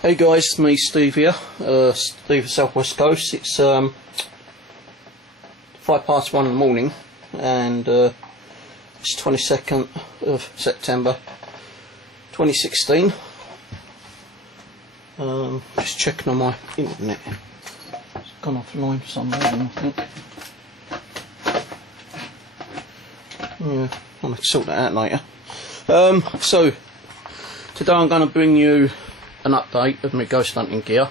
Hey guys, it's me Steve here, Steve of South West Coast. It's 1:05 in the morning and it's 22nd of September 2016. Just checking on my internet. It's gone offline for some reason, I think. Yeah, I'll have to sort that out later. So today I'm going to bring you an update of my ghost hunting gear.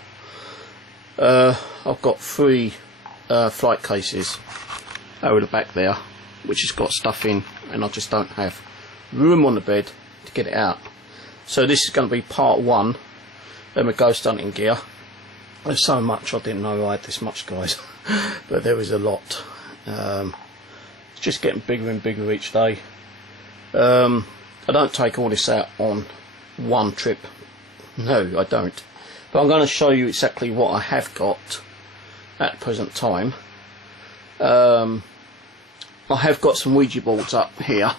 I've got 3 flight cases over the back there, which has got stuff in, and I just don't have room on the bed to get it out. So this is going to be part 1 of my ghost hunting gear. There's so much, I didn't know I had this much, guys, but there is a lot. It's just getting bigger and bigger each day. I don't take all this out on one trip. No, I don't. But I'm going to show you exactly what I have got at the present time. I have got some Ouija boards up here.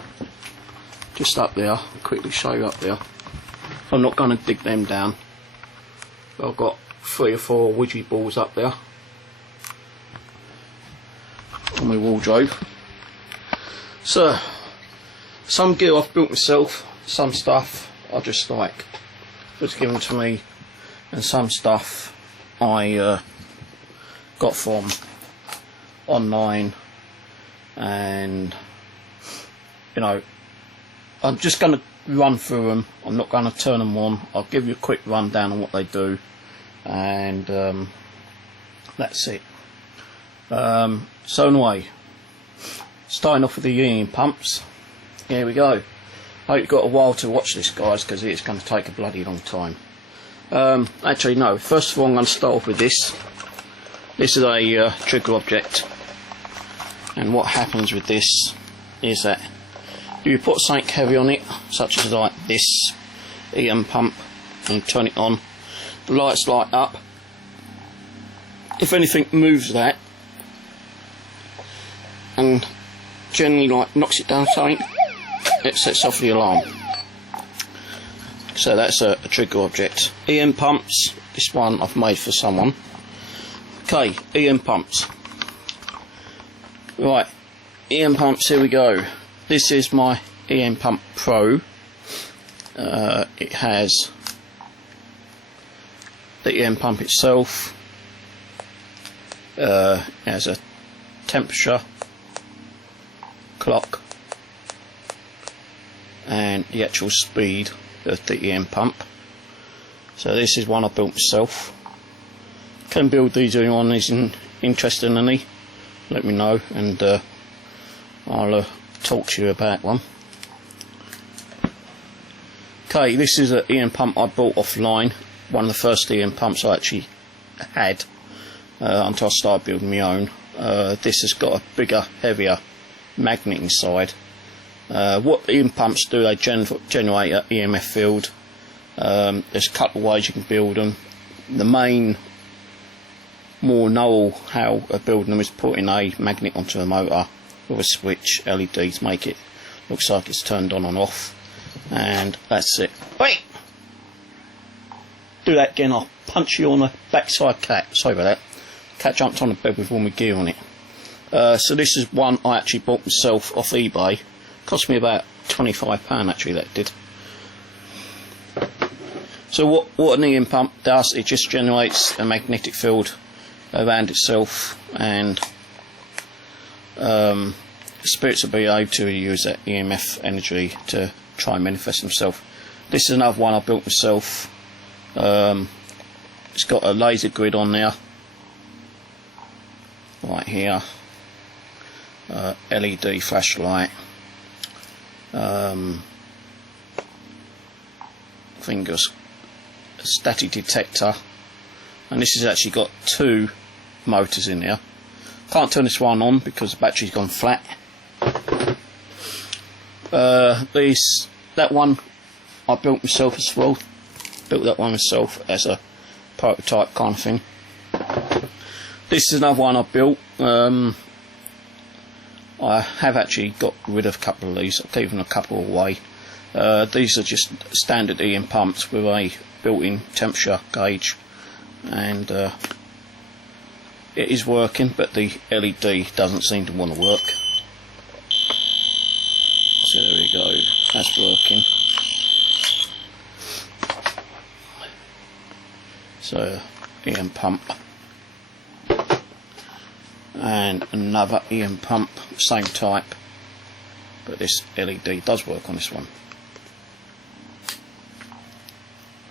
Just up there. I'll quickly show you up there. I'm not going to dig them down. But I've got 3 or 4 Ouija boards up there on my wardrobe. So, some gear I've built myself, some stuff I just like was given to me, and some stuff I got from online, and you know, I'm just going to run through them. I'm not going to turn them on. I'll give you a quick rundown on what they do, and that's it. So anyway, starting off with the Ying pumps. Here we go. I hope you've got a while to watch this, guys, because it's going to take a bloody long time. Actually, no. First of all, I'm going to start off with this. This is a trigger object, and what happens with this is that you put something heavy on it, such as like this EM pump, and you turn it on. The lights light up. If anything moves that, and generally like knocks it down something, it sets off the alarm. So that's a trigger object. EM pumps, this one I've made for someone. Okay, EM pumps. Right, EM pumps, here we go. This is my EM Pump Pro. It has the EM pump itself. It has a temperature clock and the actual speed of the EM pump. So this is one I built myself. Can build these if anyone is interested in any. Let me know, and I'll talk to you about one. Okay, this is an EM pump I bought offline. One of the first EM pumps I actually had until I started building my own. This has got a bigger, heavier magnet inside. What EM pumps do, they generate an EMF field. There's a couple of ways you can build them. The main, more know how of building them is putting a magnet onto a motor with a switch, LED, to make it looks like it's turned on and off, and that's it. Wait! Do that again, I'll punch you on the backside, cat. Sorry about that. Cat jumped on the bed with all my gear on it. So this is one I actually bought myself off eBay. Cost me about £25 actually, that did. So what an EM pump does, it just generates a magnetic field around itself, and spirits will be able to use that EMF energy to try and manifest themselves. This is another one I built myself. It's got a laser grid on there, right here. LED flashlight. Fingers, a static detector, and this has actually got 2 motors in here. Can't turn this one on because the battery's gone flat. That one I built myself as well. Built that one myself as a prototype kind of thing. This is another one I built. I have actually got rid of a couple of these. I've given a couple away. These are just standard EM pumps with a built-in temperature gauge, and it is working, but the LED doesn't seem to want to work. So there we go, that's working. So EM pump, and another EM pump, same type, but this LED does work on this one.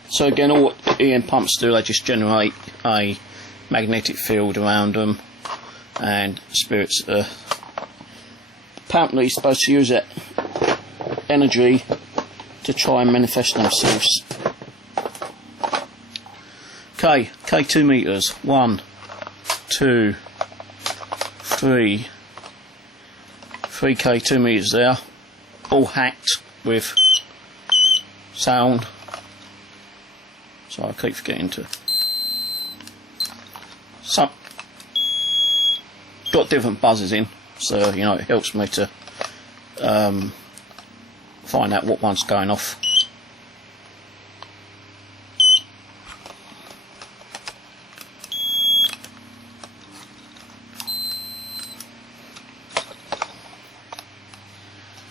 So again, all EM pumps do, they just generate a magnetic field around them, and spirits apparently supposed to use that energy to try and manifest themselves. Okay, K2 meters, 1, 2, 3, 3 K2 meters there, all hacked with sound. So I keep forgetting to. So, got different buzzers in, so you know it helps me to find out what one's going off.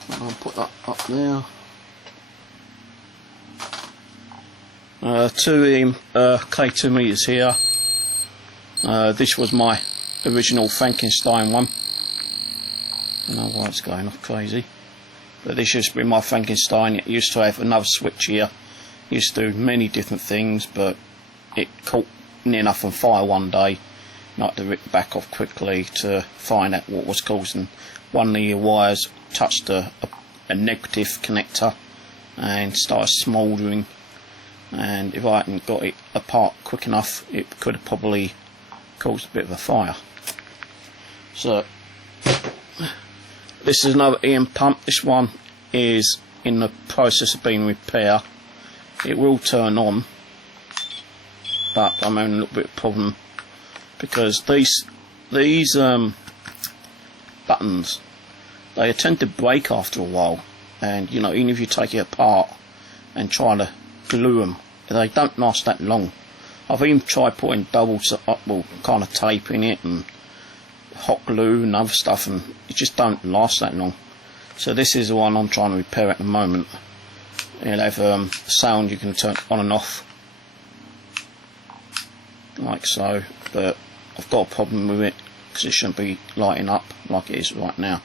I'll put that up there. 2 K2 meters here. This was my original Frankenstein one. I don't know why it's going off crazy, but this used to be my Frankenstein. It used to have another switch here. It used to do many different things, but it caught near enough on fire one day. I had to rip it back off quickly to find out what was causing. One of the wires touched a negative connector and started smouldering, and if I hadn't got it apart quick enough, it could have probably caused a bit of a fire. So this is another EM pump. This one is in the process of being repaired. It will turn on, but I'm having a little bit of a problem because these buttons, they tend to break after a while, and you know, even if you take it apart and try to glue them, they don't last that long. I've even tried putting double kind of tape in it and hot glue and other stuff, and it just don't last that long. So this is the one I'm trying to repair at the moment. It'll have sound you can turn on and off like so, but I've got a problem with it because it shouldn't be lighting up like it is right now.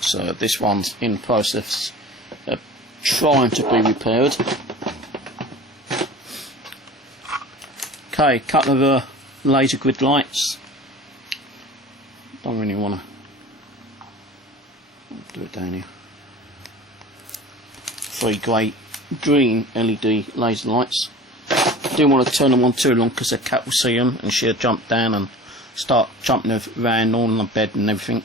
So this one's in the process of trying to be repaired. Okay, couple of laser grid lights. Don't really want to do it down here. 3 green LED laser lights. Didn't want to turn them on too long because the cat will see them and she'll jump down and start jumping around on the bed and everything.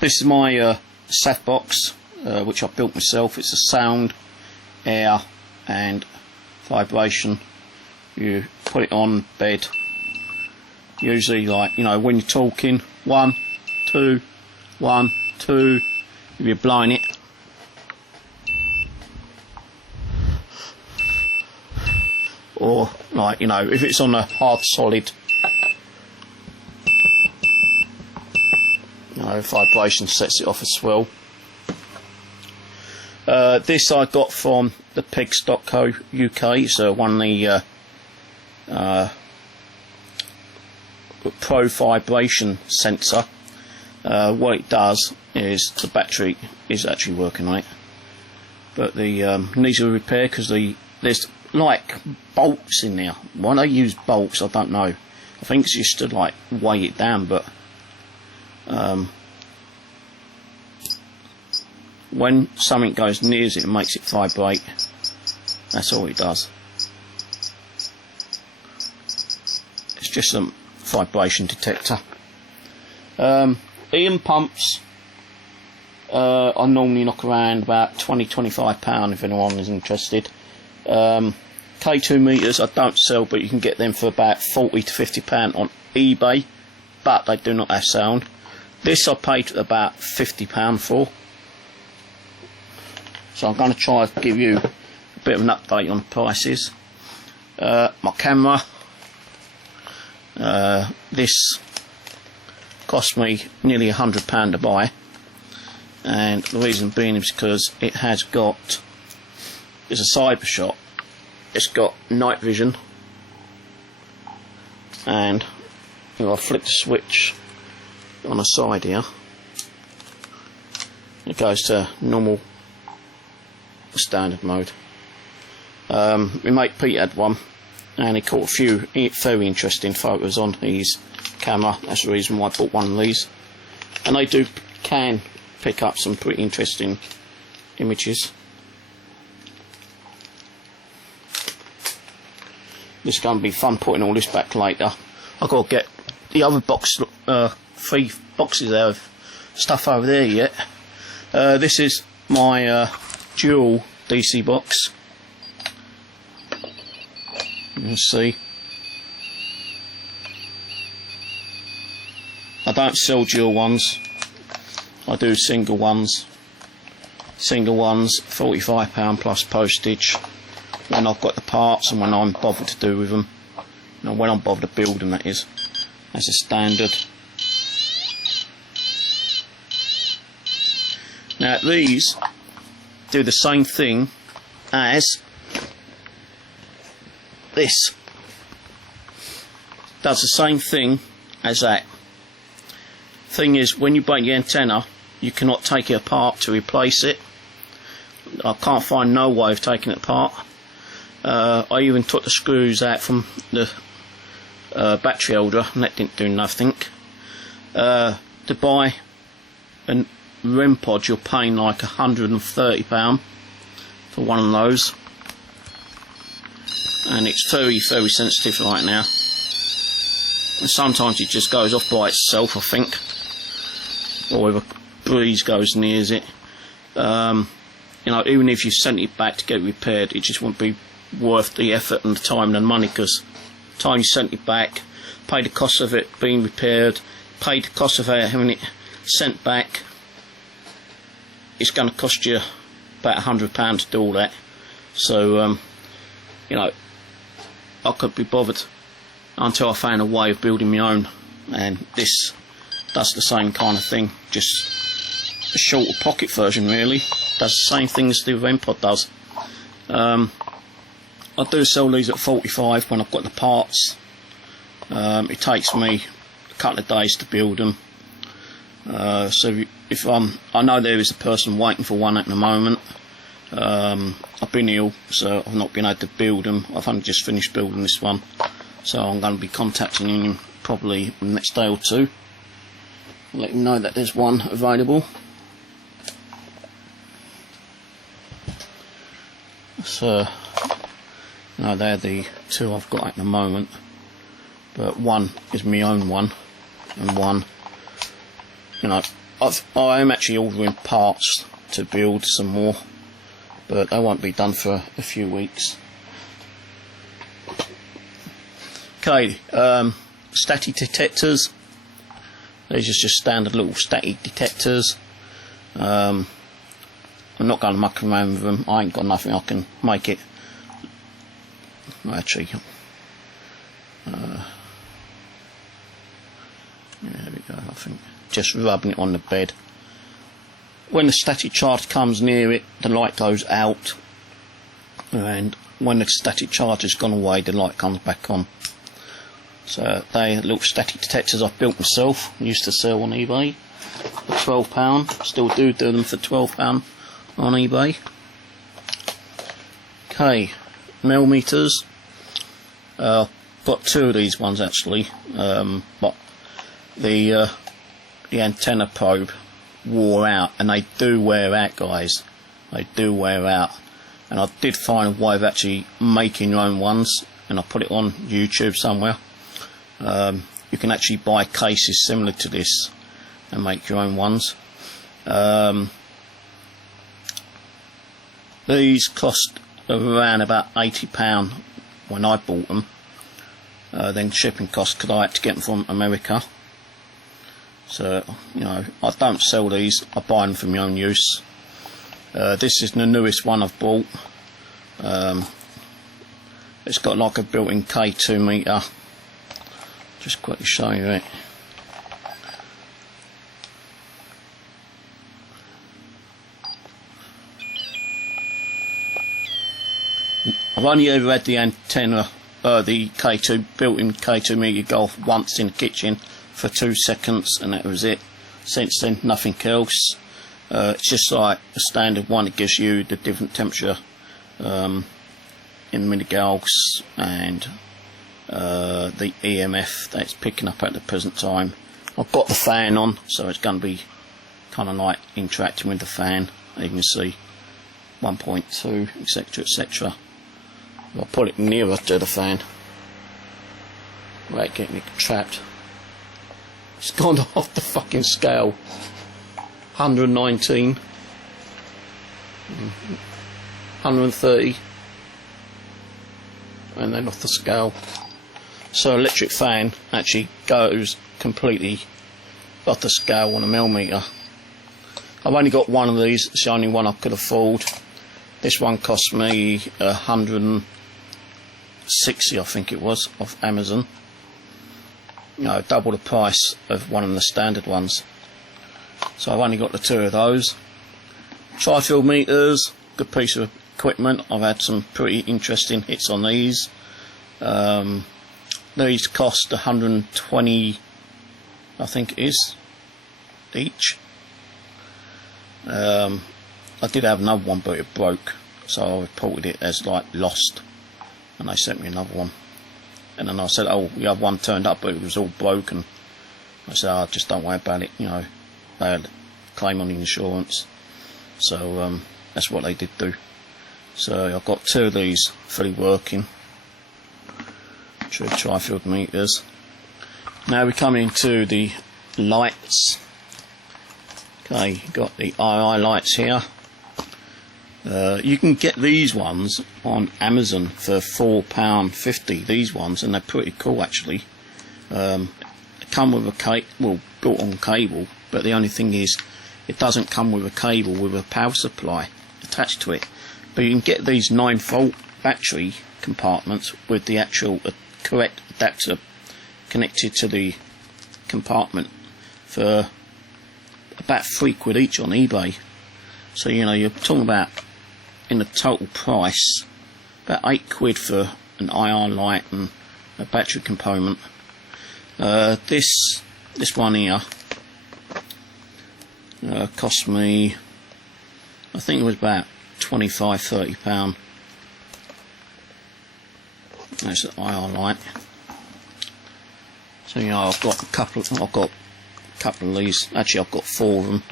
This is my SAF box, which I built myself. It's a sound, air and vibration. You put it on bed, usually like, you know, when you're talking, 1, 2, 1, 2, if you're blowing it. Or like, you know, if it's on a hard solid, you know, vibration sets it off as well. This I got from the Pegs.co UK, so one of the Pro vibration sensor. What it does is the battery is actually working on it, but the needs a repair because there's like bolts in there. Why they use bolts, I don't know. I think it's just to like weigh it down, but when something goes near it, it makes it vibrate. That's all it does. It's just a vibration detector. EM pumps I normally knock around about £20–25 if anyone is interested. K2 meters I don't sell, but you can get them for about £40–50 on eBay, but they do not have sound. This I paid about £50 for. so I'm going to try to give you a bit of an update on the prices. My camera, this cost me nearly £100 to buy, and the reason being is because it has got, it's a cyber shot, it's got night vision, and I flick the switch on the side here, it goes to normal standard mode. My mate Pete had one, and he caught a few very interesting photos on his camera. That's the reason why I bought one of these, and they can pick up some pretty interesting images. This is going to be fun putting all this back later. I've got to get the other box, 3 boxes there of stuff over there yet. This is my dual DC box. You can see. I don't sell dual ones. I do single ones. Single ones, £45 plus postage. When I've got the parts and when I'm bothered to do with them. Now, when I'm bothered to build them, that is. That's a standard. Now, these do the same thing as this. Does the same thing as that. Thing is, when you break the antenna, you cannot take it apart to replace it. I can't find no way of taking it apart. I even took the screws out from the battery holder, and that didn't do nothing. To buy a REM pod, you're paying like £130 for one of those, and it's very, very sensitive right now. And sometimes it just goes off by itself, I think, or if a breeze goes near it. You know, even if you sent it back to get it repaired, it just wouldn't be worth the effort and the time and the money, because the time you sent it back, paid the cost of it being repaired, paid the cost of having it sent back, it's going to cost you about £100 to do all that. So you know, I couldn't be bothered until I found a way of building my own, and this does the same kind of thing, just a shorter pocket version really. Does the same thing as the REM pod does. I do sell these at 45 when I've got the parts. It takes me a couple of days to build them. So if I know there is a person waiting for one at the moment. I've been ill, so I've not been able to build them. I've only just finished building this one, so I'm going to be contacting him probably the next day or two. I'll let him know that there's one available. So, no, they're the 2 I've got at the moment, but one is my own one, and one, you know, I am actually ordering parts to build some more, but they won't be done for a few weeks. Okay, static detectors. These are just standard little static detectors. I'm not going to muck around with them. I ain't got nothing I can make it. Actually, yeah, there we go. I think just rubbing it on the bed. When the static charge comes near it, the light goes out, and when the static charge has gone away, the light comes back on. So they are little static detectors I've built myself. Used to sell on eBay for £12. Still do them for £12 on eBay. Okay, millimeters. Got 2 of these ones actually, but the antenna probe wore out, and they do wear out, guys. They do wear out, and I did find a way of actually making your own ones, and I put it on YouTube somewhere. You can actually buy cases similar to this and make your own ones. These cost around about £80 when I bought them. Then shipping costs, because I had to get them from America. So, you know, I don't sell these, I buy them for my own use. This is the newest one I've bought. It's got like a built-in K2 meter. Just quickly show you it. I've only ever had the antenna, the K2 built-in K2 meter golf once in the kitchen for 2 seconds, and that was it. Since then, nothing else. It's just like a standard one. It gives you the different temperature in milligauss and the EMF that it's picking up at the present time. I've got the fan on, so it's going to be kind of like interacting with the fan. You can see 1.2, etc, etc. I'll put it nearer to the fan without getting it trapped. It's gone off the fucking scale. 119, 130, and then off the scale. So electric fan actually goes completely off the scale on a millimetre. I've only got one of these. It's the only one I could afford. This one cost me 160, I think it was, off Amazon. You know, double the price of one of the standard ones. So I've only got the 2 of those. Tri-field meters, good piece of equipment. I've had some pretty interesting hits on these. These cost 120, I think it is, each. I did have another one, but it broke, so I reported it as like lost, and they sent me another one. And then I said, oh, you have one turned up, but it was all broken. I said, oh, just don't worry about it, you know. They had a claim on the insurance, so that's what they did do. So I've got 2 of these fully working, true tri-field meters. Now we come into the lights. Okay, you've got the II lights here. You can get these ones on Amazon for £4.50. These ones, and they're pretty cool actually. They come with a built on cable, but the only thing is, it doesn't come with a cable with a power supply attached to it. But you can get these 9-volt battery compartments with the actual correct adapter connected to the compartment for about £3 each on eBay. So you know, you're talking about, in the total price, about £8 for an IR light and a battery component. This one here cost me, I think it was about £25–30. That's the IR light. So you know, I've got a couple of these. Actually, I've got 4 of them.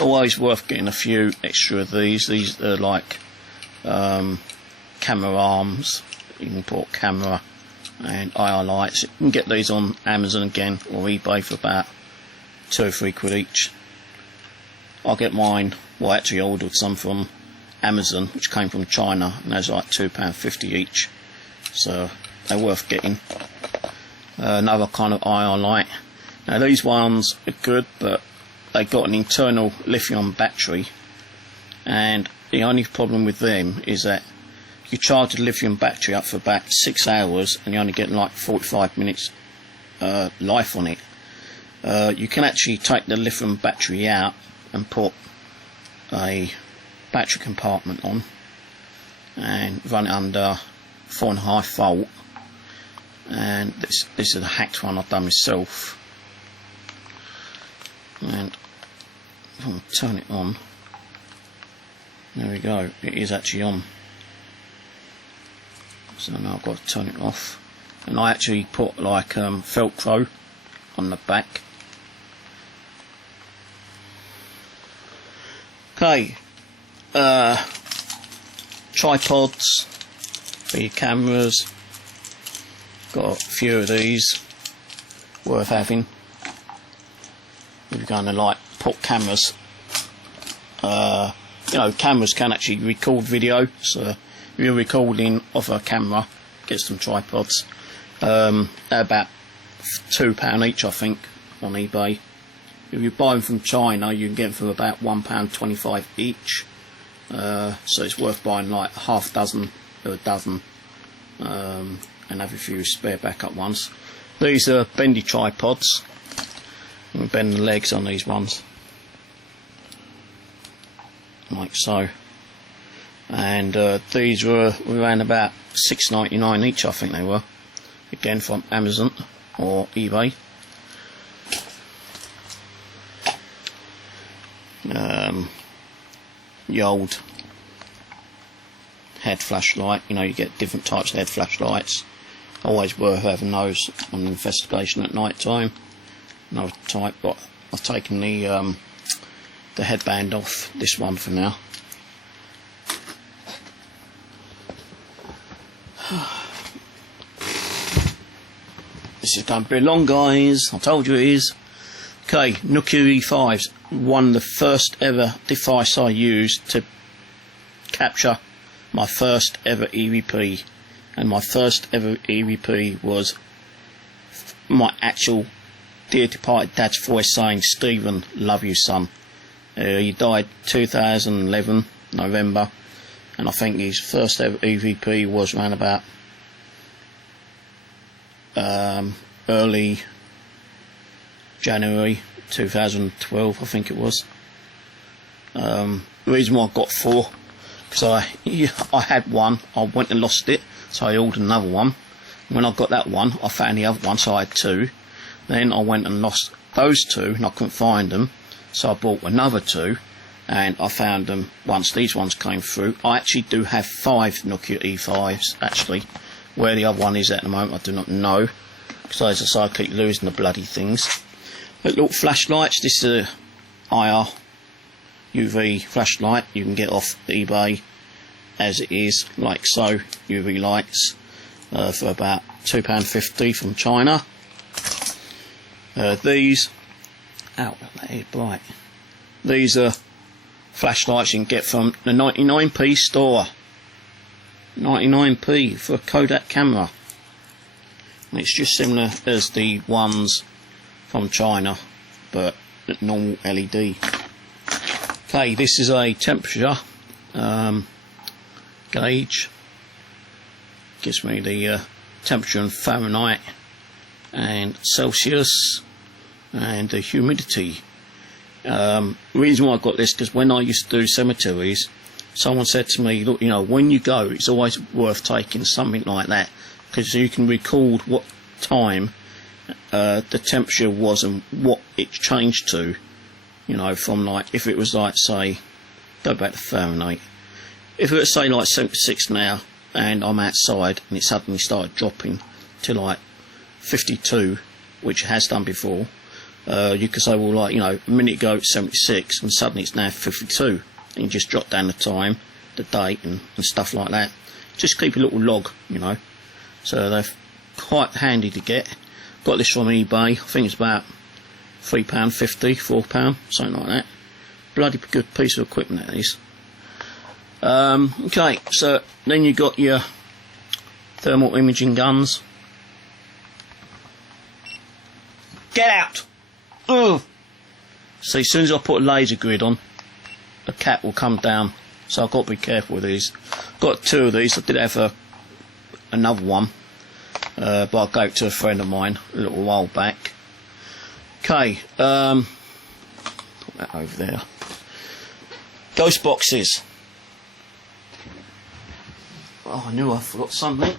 Always worth getting a few extra of these. These are like camera arms. You can put camera and IR lights. You can get these on Amazon again or eBay for about £2 or £3 each. I get mine. Well, I actually ordered some from Amazon, which came from China, and those are like £2.50 each. So they're worth getting. Another kind of IR light. Now these ones are good, but they got an internal lithium battery, and the only problem with them is that you charge the lithium battery up for about 6 hours and you're only getting like 45 minutes life on it. You can actually take the lithium battery out and put a battery compartment on and run it under 4.5 volt, and this is a hacked one I've done myself. And if I turn it on, there we go, it is actually on. So now I've got to turn it off, and I actually put like Velcro on the back. Okay, tripods for your cameras. Got a few of these, worth having. If you're going to like put cameras, you know, cameras can actually record video. So if you're recording off a camera, get some tripods. They're about £2 each, I think, on eBay. If you buy them from China, you can get them for about £1.25 each. So it's worth buying like half dozen or a dozen, and have a few spare backup ones. These are bendy tripods. You can bend the legs on these ones, like so. And these were around about £6.99 each, I think they were. Again, from Amazon or eBay. The old head flashlight, you know, you get different types of head flashlights. Always worth having those on investigation at night time. Another type, but I've taken the headband off this one for now. This is going to be long, guys. I told you it is. Okay, Nokia E5's one of the first ever device I used to capture my first ever EVP, and my first ever EVP was my actual dear departed dad's voice saying, "Stephen, love you, son." He died 2011 November, and I think his first ever EVP was around about early January 2012, I think it was. The reason why I got 4, because I had one, I went and lost it, so I ordered another one. When I got that one, I found the other one, so I had 2. Then I went and lost those 2, and I couldn't find them, so I bought another 2, and I found them once these ones came through. I actually do have 5 Nokia E5s, actually. Where the other one is at the moment, I do not know, because as I say, I keep losing the bloody things. But little flashlights, this is a IR UV flashlight you can get off eBay as it is, like so, UV lights, for about £2.50 from China. These, ow, that is bright. These are flashlights you can get from the 99p store. 99p for a Kodak camera. And it's just similar as the ones from China, but normal LED. Okay, this is a temperature gauge. Gives me the temperature in Fahrenheit and Celsius and the humidity. Reason why I got this, because when I used to do cemeteries, someone said to me, look, you know, when you go, it's always worth taking something like that, because you can record what time the temperature was and what it changed to, you know, from like, if it was like, say, go back to Fahrenheit, if it was say like 76 now and I'm outside and it suddenly started dropping to like 52, which it has done before, you could say, well, like, you know, a minute ago it's 76 and suddenly it's now 52, and you just drop down the time, the date and stuff like that. Just keep a little log, you know. So they're quite handy to get. Got this from eBay. I think it's about £3.50, £4, something like that. Bloody good piece of equipment that is. Okay, so then you got your thermal imaging guns. Get out! Ugh. See, as soon as I put a laser grid on, the cat will come down. So I've got to be careful with these. Got 2 of these. I did have another one, but I gave it to a friend of mine a little while back. Okay, put that over there. Ghost boxes. Oh, I knew I forgot something.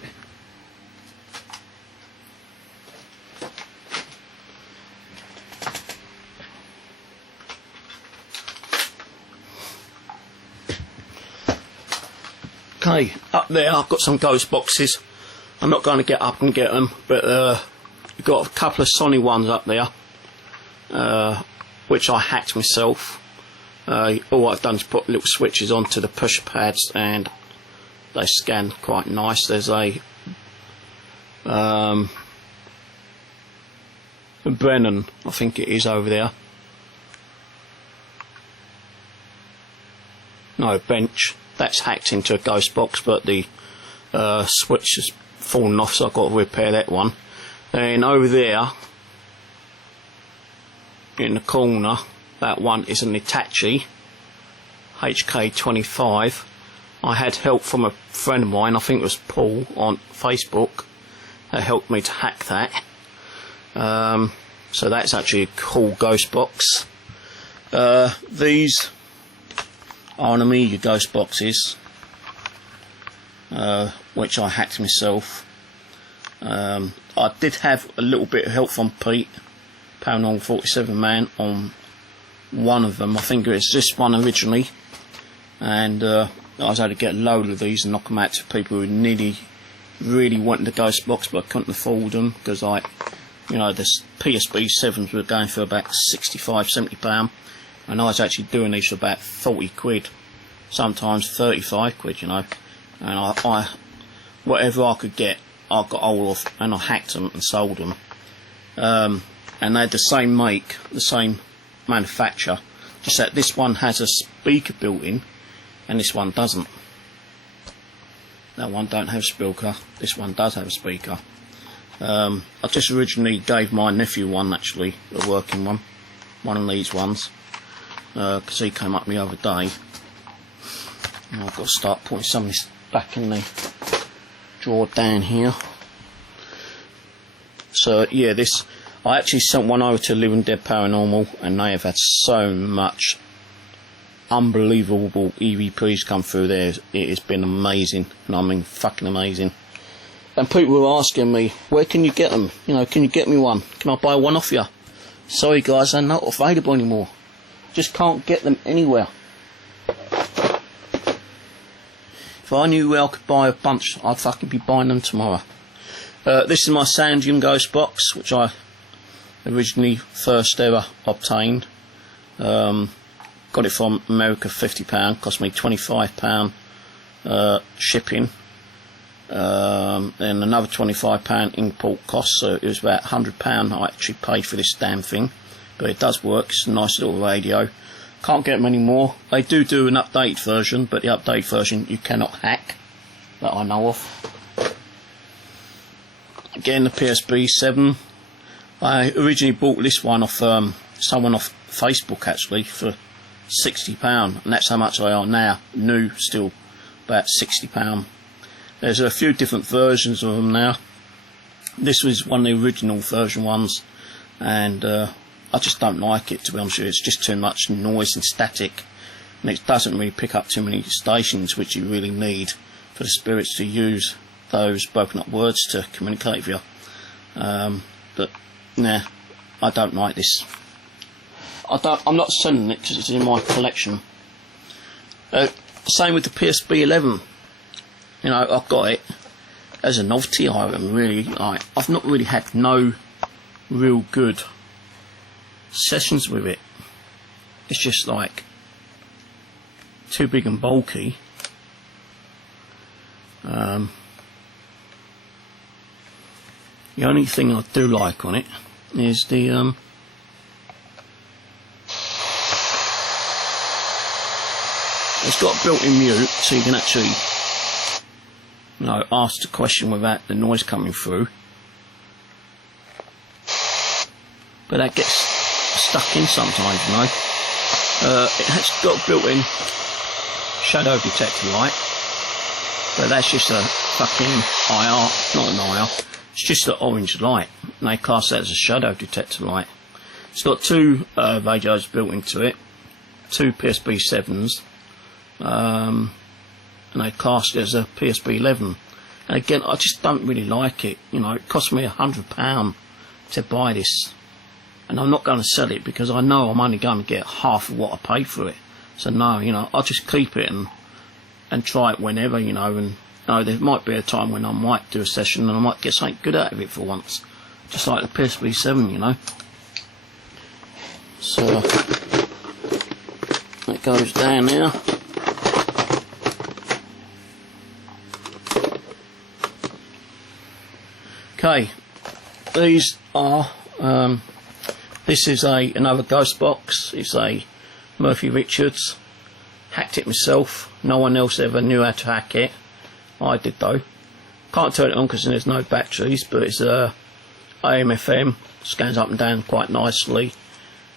Okay, up there I've got some ghost boxes. I'm not going to get up and get them, but you've got a couple of Sony ones up there, which I hacked myself. All I've done is put little switches onto the push pads and they scan quite nice. There's a Brennan, I think it is, over there. No, bench. That's hacked into a ghost box, but the switch has fallen off, so I've got to repair that one. And over there, in the corner, that one is an Hitachi HK25. I had help from a friend of mine, I think it was Paul on Facebook, that helped me to hack that. So that's actually a cool ghost box. These are an Amiga ghost boxes, which I hacked myself. I did have a little bit of help from Pete, Paranormal 47 Man, on one of them. I think it was this one originally, and I was able to get a load of these and knock them out to people who really wanted the ghost box but couldn't afford them, because, like, you know, the PSP 7s were going for about £65–70, and I was actually doing these for about 40 quid, sometimes 35 quid, you know, and I whatever I could get, I got hold of, and I hacked them and sold them. And they had the same make, the same manufacturer, just that this one has a speaker built in and this one doesn't. That one don't have a speaker, this one does have a speaker. I just originally gave my nephew one, actually, a working one of these ones, because he came up the other day. And I've got to start putting some of this back in the drawer down here. So yeah, this, I actually sent one over to Living Dead Paranormal, and they have had so much unbelievable EVPs come through there. It has been amazing, and I mean fucking amazing. And people were asking me, where can you get them? You know, can you get me one? Can I buy one off you? Sorry guys, they're not available anymore. Just can't get them anywhere. If I knew where I could buy a bunch, I'd fucking be buying them tomorrow. This is my Sandium ghost box, which I originally first ever obtained. Got it from America, £50, cost me £25 shipping. Then another £25 import cost, so it was about £100 I actually paid for this damn thing. But it does work, it's a nice little radio. Can't get them anymore. They do an updated version, but the updated version you cannot hack, that I know of. Again, the PSP 7. I originally bought this one off someone off Facebook, actually, for £60, and that's how much they are now. New, still about £60. There's a few different versions of them now. This was one of the original version ones, and I just don't like it, to be honest with you. It's just too much noise and static, and it doesn't really pick up too many stations which you really need for the spirits to use those broken up words to communicate with you. But nah, I don't like this. I'm not selling it because it's in my collection. Same with the PSP 11. You know, I've got it as a novelty item, really. Like, I've not really had no real good sessions with it. It's just like too big and bulky. The only thing I do like on it is the it's got built-in mute, so you can actually, you know, ask the question without the noise coming through. But that gets stuck in sometimes, you know. It has got built-in shadow detector light, but that's just a fucking IR, not an IR. It's just an orange light, and they class that as a shadow detector light. It's got two radios built into it, two PSP 7s, and they class it as a PSP 11. And again, I just don't really like it. You know, it cost me £100 to buy this, and I'm not going to sell it because I know I'm only going to get half of what I paid for it. So no, you know, I'll just keep it and try it whenever, you know, and no, there might be a time when I might do a session and I might get something good out of it for once. Just like the PSP 7, you know. So, it goes down now. Okay, these are, this is another ghost box. It's a Murphy Richards. Hacked it myself. No one else ever knew how to hack it. I did though. Can't turn it on because there's no batteries, but it's AM/FM, scans up and down quite nicely.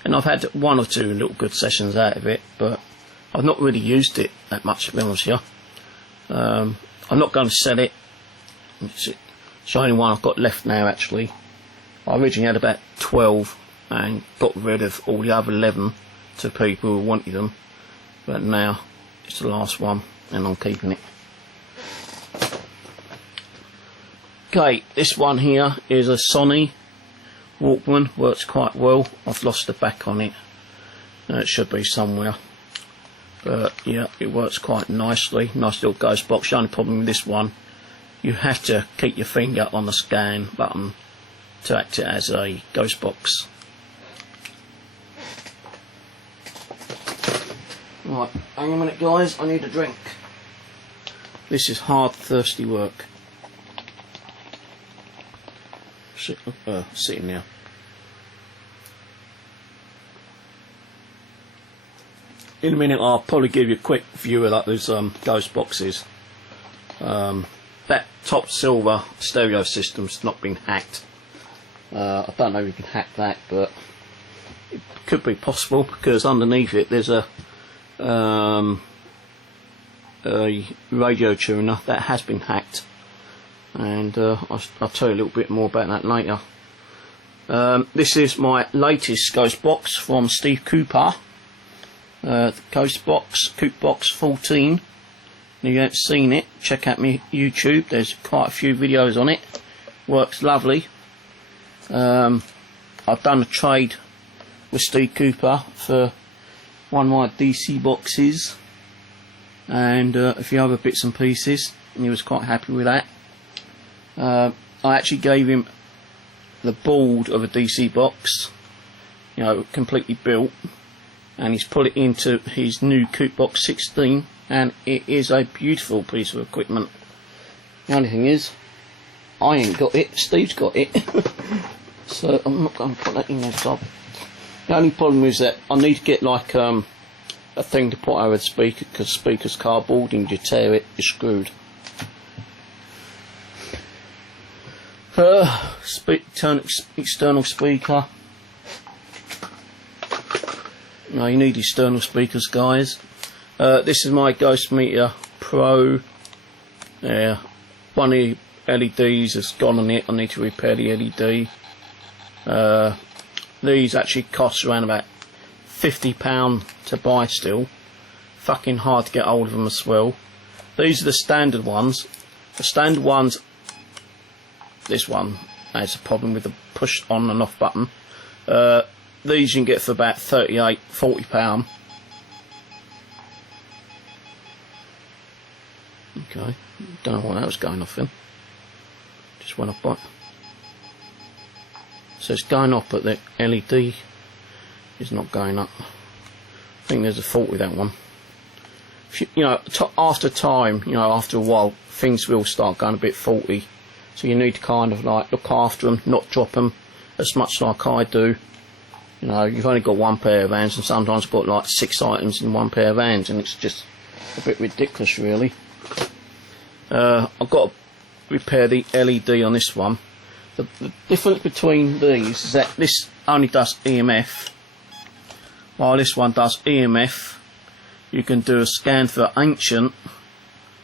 and I've had one or two little good sessions out of it, but I've not really used it that much, to be honest with you. I'm not going to sell it. It's the only one I've got left now, actually. I originally had about 12 and got rid of all the other 11 to people who wanted them, but now it's the last one and I'm keeping it. Okay, this one here is a Sony Walkman, works quite well. I've lost the back on it. It should be somewhere, but yeah, it works quite nicely. Nice little ghost box. The only problem with this one, you have to keep your finger on the scan button to act it as a ghost box. Right, hang on a minute guys, I need a drink. This is hard, thirsty work. Sitting there. In a minute I'll probably give you a quick view of like those ghost boxes. That top silver stereo system's not been hacked. I don't know if you can hack that, but it could be possible because underneath it there's a radio tuner that has been hacked, and I'll tell you a little bit more about that later. This is my latest ghost box from Steve Cooper, the ghost box, Coop Box 14. If you haven't seen it, check out my YouTube, there's quite a few videos on it. Works lovely. I've done a trade with Steve Cooper for one of my DC boxes and a few other bits and pieces, and he was quite happy with that. I actually gave him the board of a DC box, you know, completely built, and he's put it into his new Coop Box 16, and it is a beautiful piece of equipment. The only thing is, I ain't got it, Steve's got it. So I'm not going to put that in there. So the only problem is that I need to get like a thing to put over the speaker, because the speaker's cardboard and you tear it, you're screwed. External speaker. No, you need external speakers, guys. This is my Ghostmeter Pro. Yeah, one of the LEDs has gone on it. I need to repair the LED. These actually cost around about £50 to buy still. Fucking hard to get hold of them as well. These are the standard ones. The standard ones, this one has a problem with the push on and off button. These you can get for about £40. Okay, don't know why that was going off then. Just went off by. So it's going up, but the LED is not going up. I think there's a fault with that one. You know, after time, you know, after a while, things will start going a bit faulty. So you need to kind of like look after them, not drop them as much like I do. You know, you've only got one pair of hands, and sometimes I've got like 6 items in one pair of hands, and it's just a bit ridiculous, really. I've got to repair the LED on this one. The difference between these is that this only does EMF, while this one does EMF. You can do a scan for ancient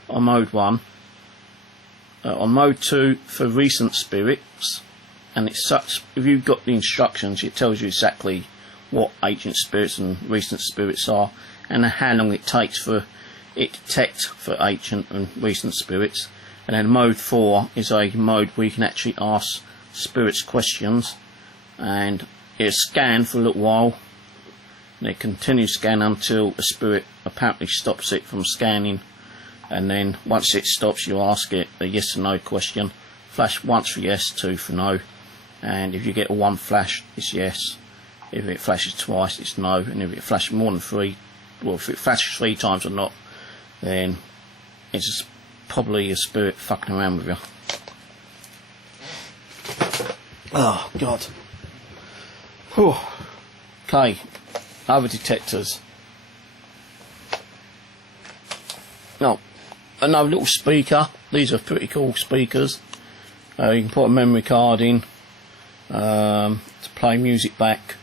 on mode 1, on mode 2 for recent spirits, and it's such, if you've got the instructions, it tells you exactly what ancient spirits and recent spirits are, and how long it takes for it to detect for ancient and recent spirits. And then mode 4 is a mode where you can actually ask spirits questions, and it'll scan for a little while, and it continues to scan until a spirit apparently stops it from scanning, and then once it stops you ask it a yes or no question. Flash once for yes, 2 for no, and if you get a 1 flash it's yes, if it flashes twice it's no, and if it flashes more than 3, well, if it flashes 3 times or not, then it's probably a spirit fucking around with you. Oh god. Whew. Okay, other detectors. Now, another little speaker. These are pretty cool speakers. You can put a memory card in to play music back.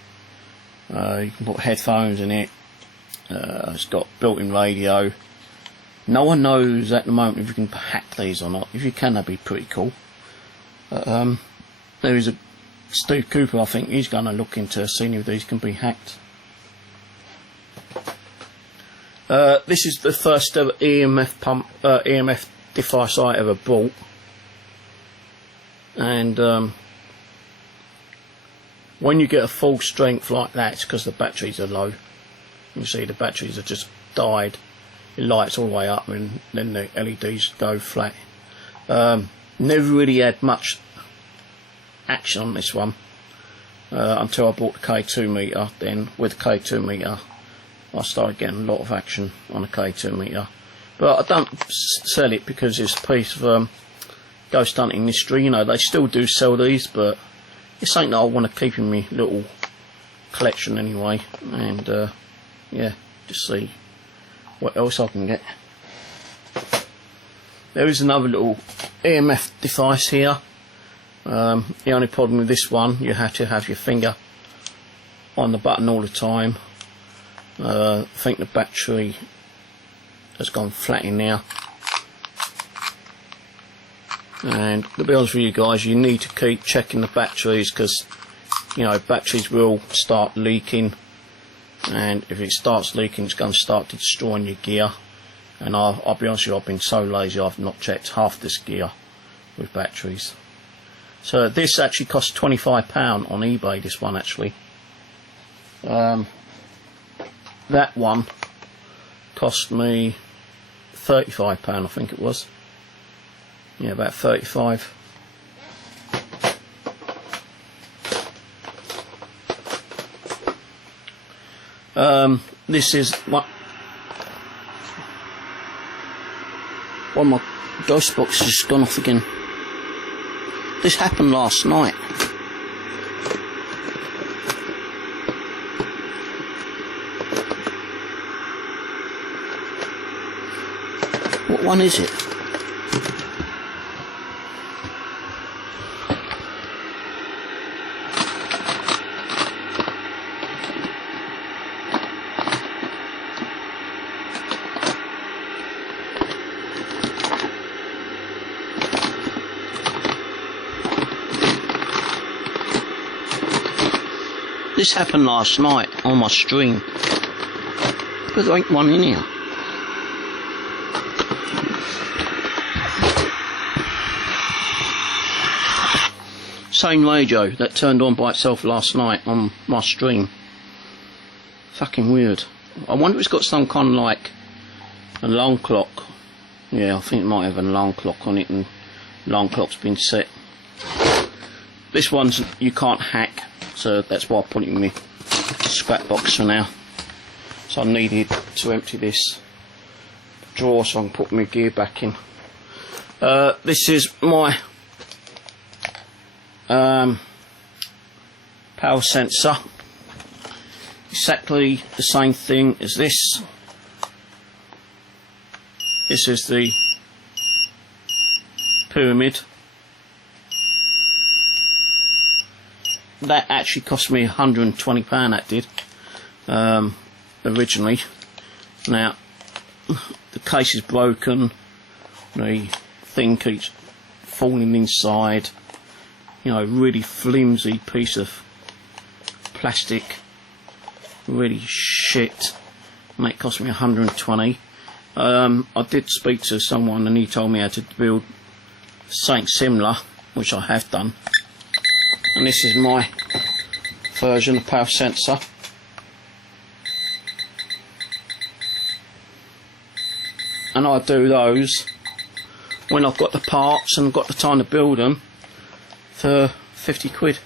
You can put headphones in it. It's got built-in radio. No one knows at the moment if you can hack these or not. If you can, that'd be pretty cool. There is a Steve Cooper, I think he's going to look into seeing if these can be hacked. This is the first ever EMF pump, EMF device I ever bought, and when you get a full strength like that, it's because the batteries are low. You see the batteries have just died. It lights all the way up and then the LEDs go flat. Never really had much action on this one until I bought the K2 meter. Then with the K2 meter I started getting a lot of action on the K2 meter, but I don't sell it because it's a piece of ghost hunting history. You know, they still do sell these, but it's something that I want to keep in my little collection anyway, and yeah, just see what else I can get. There is another little EMF device here. The only problem with this one, you have to have your finger on the button all the time. I think the battery has gone flat in now, and to be honest with you guys, you need to keep checking the batteries, because you know, batteries will start leaking, and if it starts leaking, it's going to start destroying your gear. And I'll be honest with you, I've been so lazy I've not checked half this gear with batteries. So this actually cost £25 on eBay, this one actually. That one cost me £35, I think it was. Yeah, about 35. This is one of my ghost boxes has gone off again. This happened last night. What one is it? This happened last night on my stream, but there ain't one in here. Same radio that turned on by itself last night on my stream. Fucking weird. I wonder if it's got some kind of like an alarm clock. Yeah, I think it might have an alarm clock on it, and alarm clock's been set. This one's you can't hack, so that's why I put it in my scrap box for now. So I needed to empty this drawer so I can put my gear back in. This is my power sensor. Exactly the same thing as this. This is the Pyramid. That actually cost me £120, that did, originally. Now the case is broken, the thing keeps falling inside. You know, really flimsy piece of plastic, really shit, and it cost me £120. I did speak to someone and he told me how to build something similar, which I have done. And this is my version of power sensor. And I do those when I've got the parts and got the time to build them for 50 quid.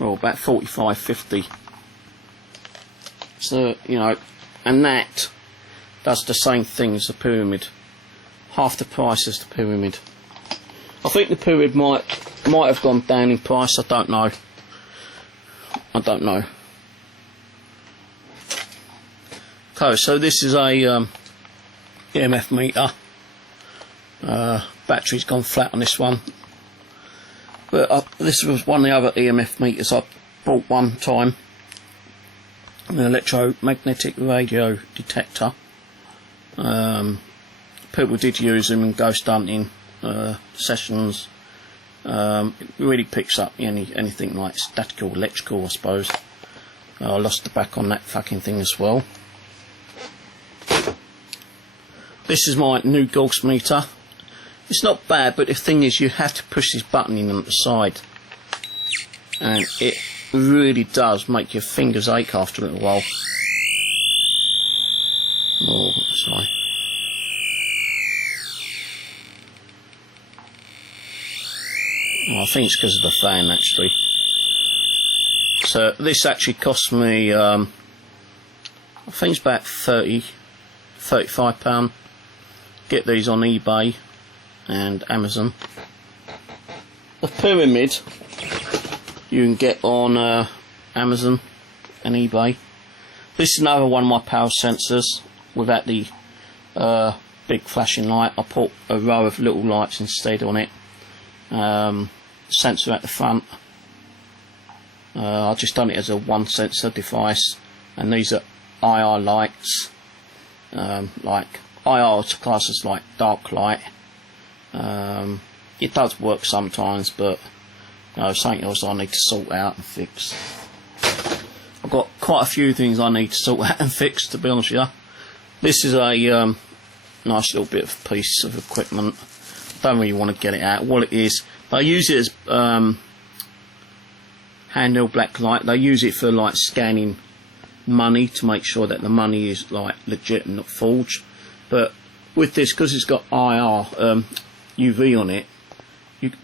Well, about 45, 50. So, you know, and that does the same thing as the Pyramid. Half the price as the Pyramid. I think the Pyramid might have gone down in price, I don't know. I don't know. Okay, so this is a EMF meter. Battery's gone flat on this one. But this was one of the other EMF meters I bought one time. an electromagnetic radio detector. People did use them in ghost hunting sessions. It really picks up anything like statical, electrical, I suppose. I lost the back on that fucking thing as well. This is my new Gauss meter. It's not bad, but the thing is you have to push this button in on the side. And it really does make your fingers ache after a little while. Oh, sorry. Well, I think it's because of the fan, actually. So this actually cost me, I think it's about £35. Get these on eBay and Amazon. The Pyramid you can get on Amazon and eBay. This is another one of my power sensors without the big flashing light. I put a row of little lights instead on it. Sensor at the front. I've just done it as a one sensor device, and these are IR lights. Like IR is classed as like dark light. It does work sometimes, but something else I need to sort out and fix. I've got quite a few things I need to sort out and fix, to be honest with you. This is a nice little bit of piece of equipment. Don't really want to get it out. What it is, they use it as handheld black light. They use it for like scanning money to make sure that the money is like legit and not forged. But with this, because it's got IR UV on it,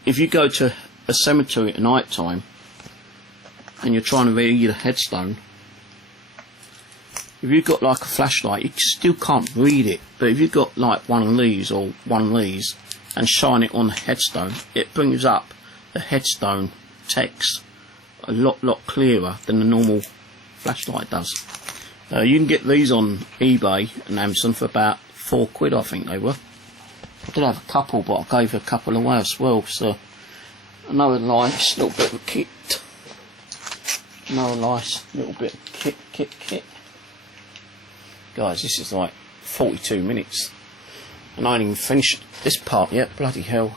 if you go to a cemetery at night time and you're trying to read a headstone, if you've got like a flashlight, you still can't read it. But if you've got like one of these or one of these and shine it on the headstone, it brings up the headstone text a lot clearer than the normal flashlight does. You can get these on eBay and Amazon for about £4, I think they were. I did have a couple, but I gave a couple away as well. So another nice little bit of kit. Another nice little bit of kit. Guys, this is like 42 minutes, and I ain't even finished this part yet. Bloody hell!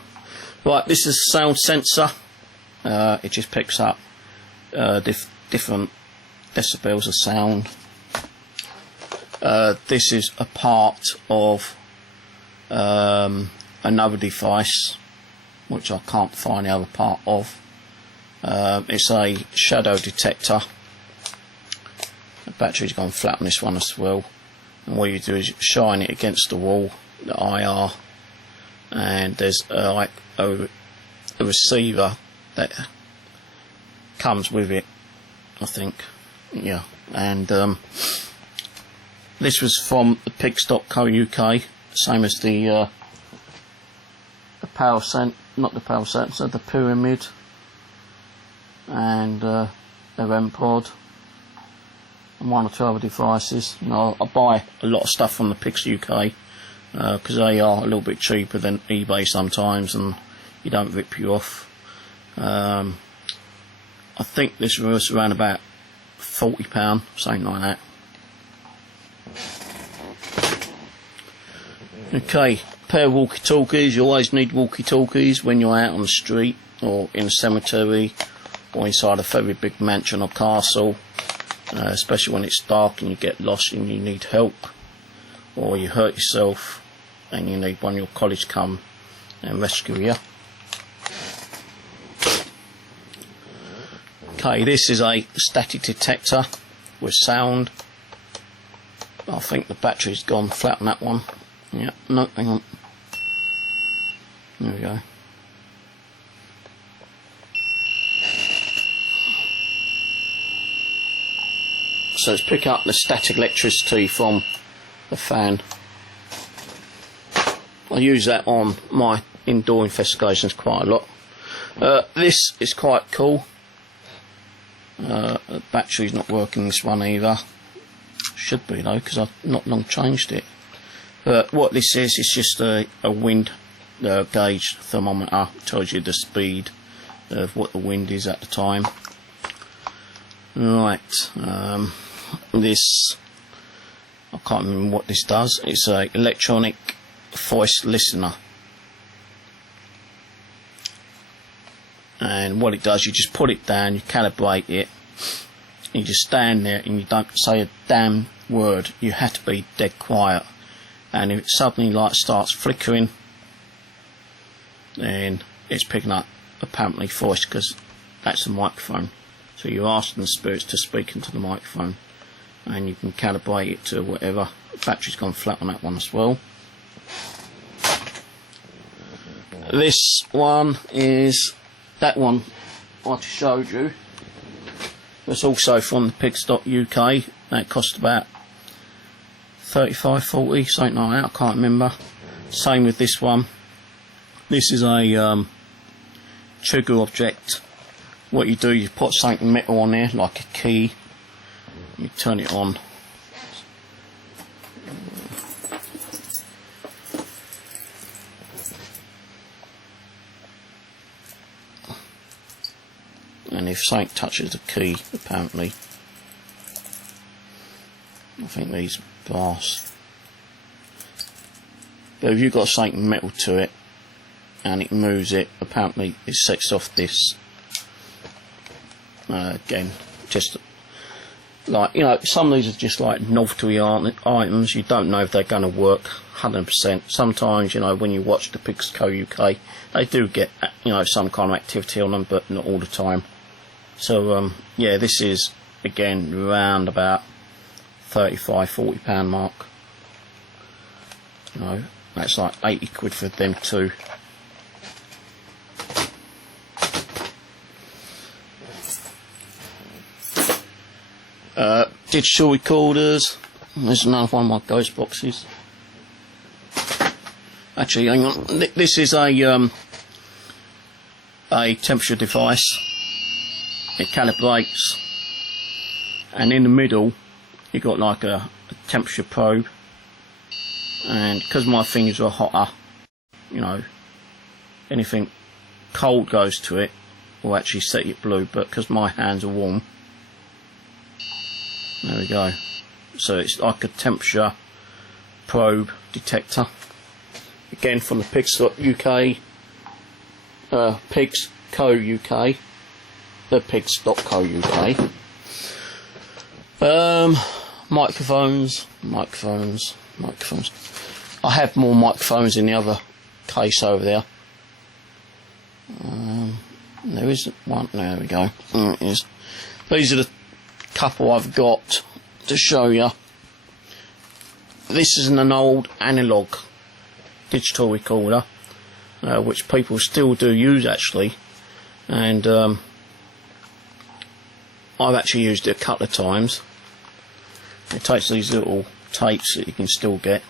Right, this is a sound sensor. It just picks up different decibels of sound. This is a part of another device which I can't find the other part of. It's a shadow detector. The battery's gone flat on this one as well, and what you do is you shine it against the wall, the IR, and there's like a receiver that comes with it, I think. Yeah, and this was from the Pigs.co.uk, same as the power not the power sensor, the Pyramid, and the REM pod, and one or two other devices. I buy a lot of stuff from the Pigs UK because they are a little bit cheaper than eBay sometimes, and you don't rip you off. I think this was around about £40, something like that. Okay, pair of walkie-talkies. You always need walkie-talkies when you're out on the street or in a cemetery or inside a very big mansion or castle, especially when it's dark and you get lost and you need help, or you hurt yourself and you need one of your colleagues to come and rescue you. Okay, this is a static detector with sound. I think the battery's gone flat on that one. Yeah, no, hang on. There we go. So it's pick up the static electricity from the fan. I use that on my indoor investigations quite a lot. This is quite cool. The battery's not working, this one either. Should be though, because I've not long changed it. But what this is, it's just a wind gauge thermometer. It tells you the speed of what the wind is at the time. Right, this, I can't remember what this does. It's a electronic voice listener, and what it does, you just put it down, you calibrate it, you just stand there and you don't say a damn word. You have to be dead quiet, and if it suddenly like starts flickering, then it's picking up apparently voice, because that's the microphone. So you're asking the spirits to speak into the microphone, and you can calibrate it to whatever. The battery's gone flat on that one as well. This one is that one I just showed you. It's also from the Pigs.UK. That cost about 35, 40, something like that, I can't remember. Same with this one. This is a trigger object. What you do, you put something metal on there, like a key. You turn it on. And if something touches the key, apparently, I think these brass. But if you've got something metal to it and it moves it, apparently it sets off this. Again, just like, you know, some of these are just like novelty items. You don't know if they're going to work 100%. Sometimes, you know, when you watch the Pigs Co UK, they do get, you know, some kind of activity on them, but not all the time. So yeah, this is again around about 35, 40 pound mark. You know, that's like 80 quid for them too. Digital recorders. There's another one of my ghost boxes. Actually, hang on. This is a temperature device. It calibrates, and in the middle you got like a temperature probe. And because my fingers are hotter, you know, anything cold goes to it will actually set it blue. But because my hands are warm, there we go. So it's like a temperature probe detector. Again from the Pigs.UK, Pigs Co UK, the Pigs.co.uk. Microphones. I have more microphones in the other case over there. There isn't one. There we go. There it is. These are the couple I've got to show you. This is an old analog digital recorder, which people still do use actually, and I've actually used it a couple of times. It takes these little tapes that you can still get.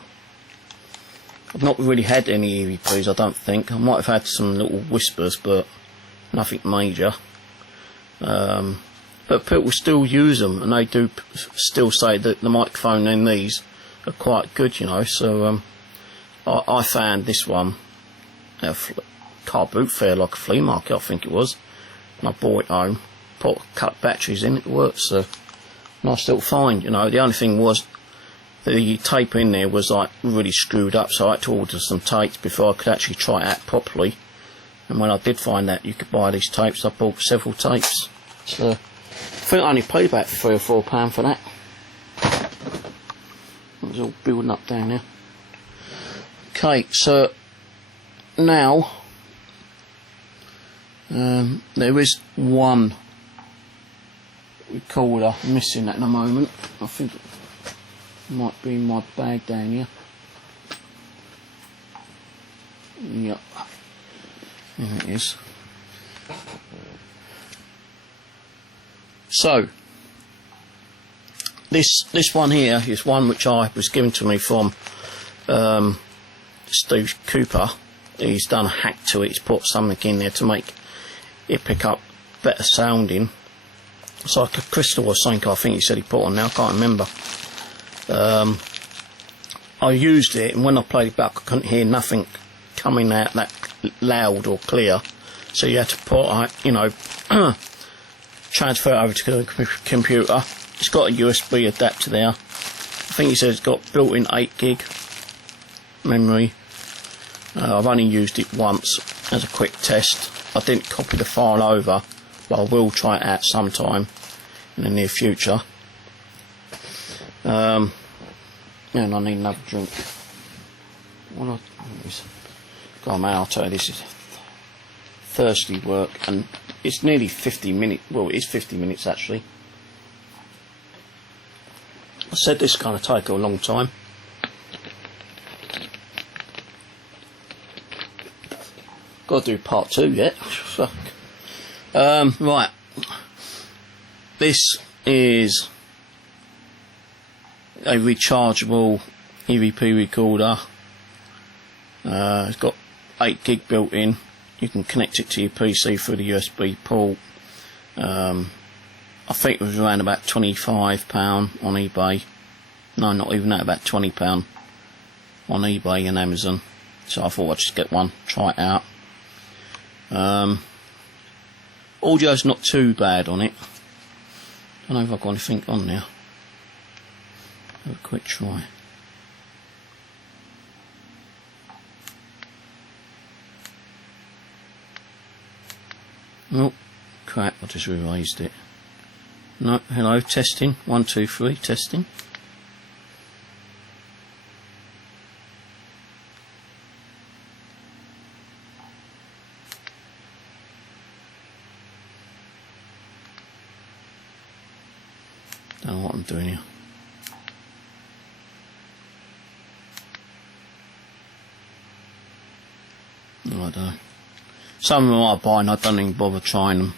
I've not really had any EVPs, I don't think. I might have had some little whispers, but nothing major. But people still use them, and they do still say that the microphone in these are quite good, you know. So I found this one at a car boot fair, like a flea market I think it was, and I brought it home, put a couple of batteries in, it works. So nice little find, you know. The only thing was the tape in there was like really screwed up, so I had to order some tapes before I could actually try it out properly. And when I did find that you could buy these tapes, I bought several tapes. So I think I only paid about £3 or £4 for that. It was all building up down there. Okay, so now there is one recorder missing at the moment. I think it might be in my bag down here. Yep, there it is. So this one here is one which was given to me from Steve Cooper. He's done a hack to it. He's put something in there to make it pick up better sounding. It's like a crystal or something, I think he said he put on there. I can't remember. I used it, and when I played it back, I couldn't hear nothing coming out that loud or clear. So you had to put, you know, transfer it over to the computer, It's got a USB adapter there. I think he says it's got built-in 8 gig memory. I've only used it once as a quick test. I didn't copy the file over, but I will try it out sometime in the near future. And I need another drink. God, man, I'll tell you, this is thirsty work, and it's nearly 50 minutes. Well, it is 50 minutes actually. I said this is going to take a long time. Got to do part 2 yet. Fuck. Right. This is a rechargeable EVP recorder. It's got 8 gig built in. You can connect it to your PC through the USB port. I think it was around about £25 on eBay. No, not even that, about £20 on eBay and Amazon. So I thought I'd just get one, try it out. Audio's not too bad on it. I don't know if I've got anything on there. Have a quick try. Oh, crap, I just erased it. No, hello, testing. 1, 2, 3, testing. Don't know what I'm doing here. No, I don't know. Some of them I buy and I don't even bother trying them.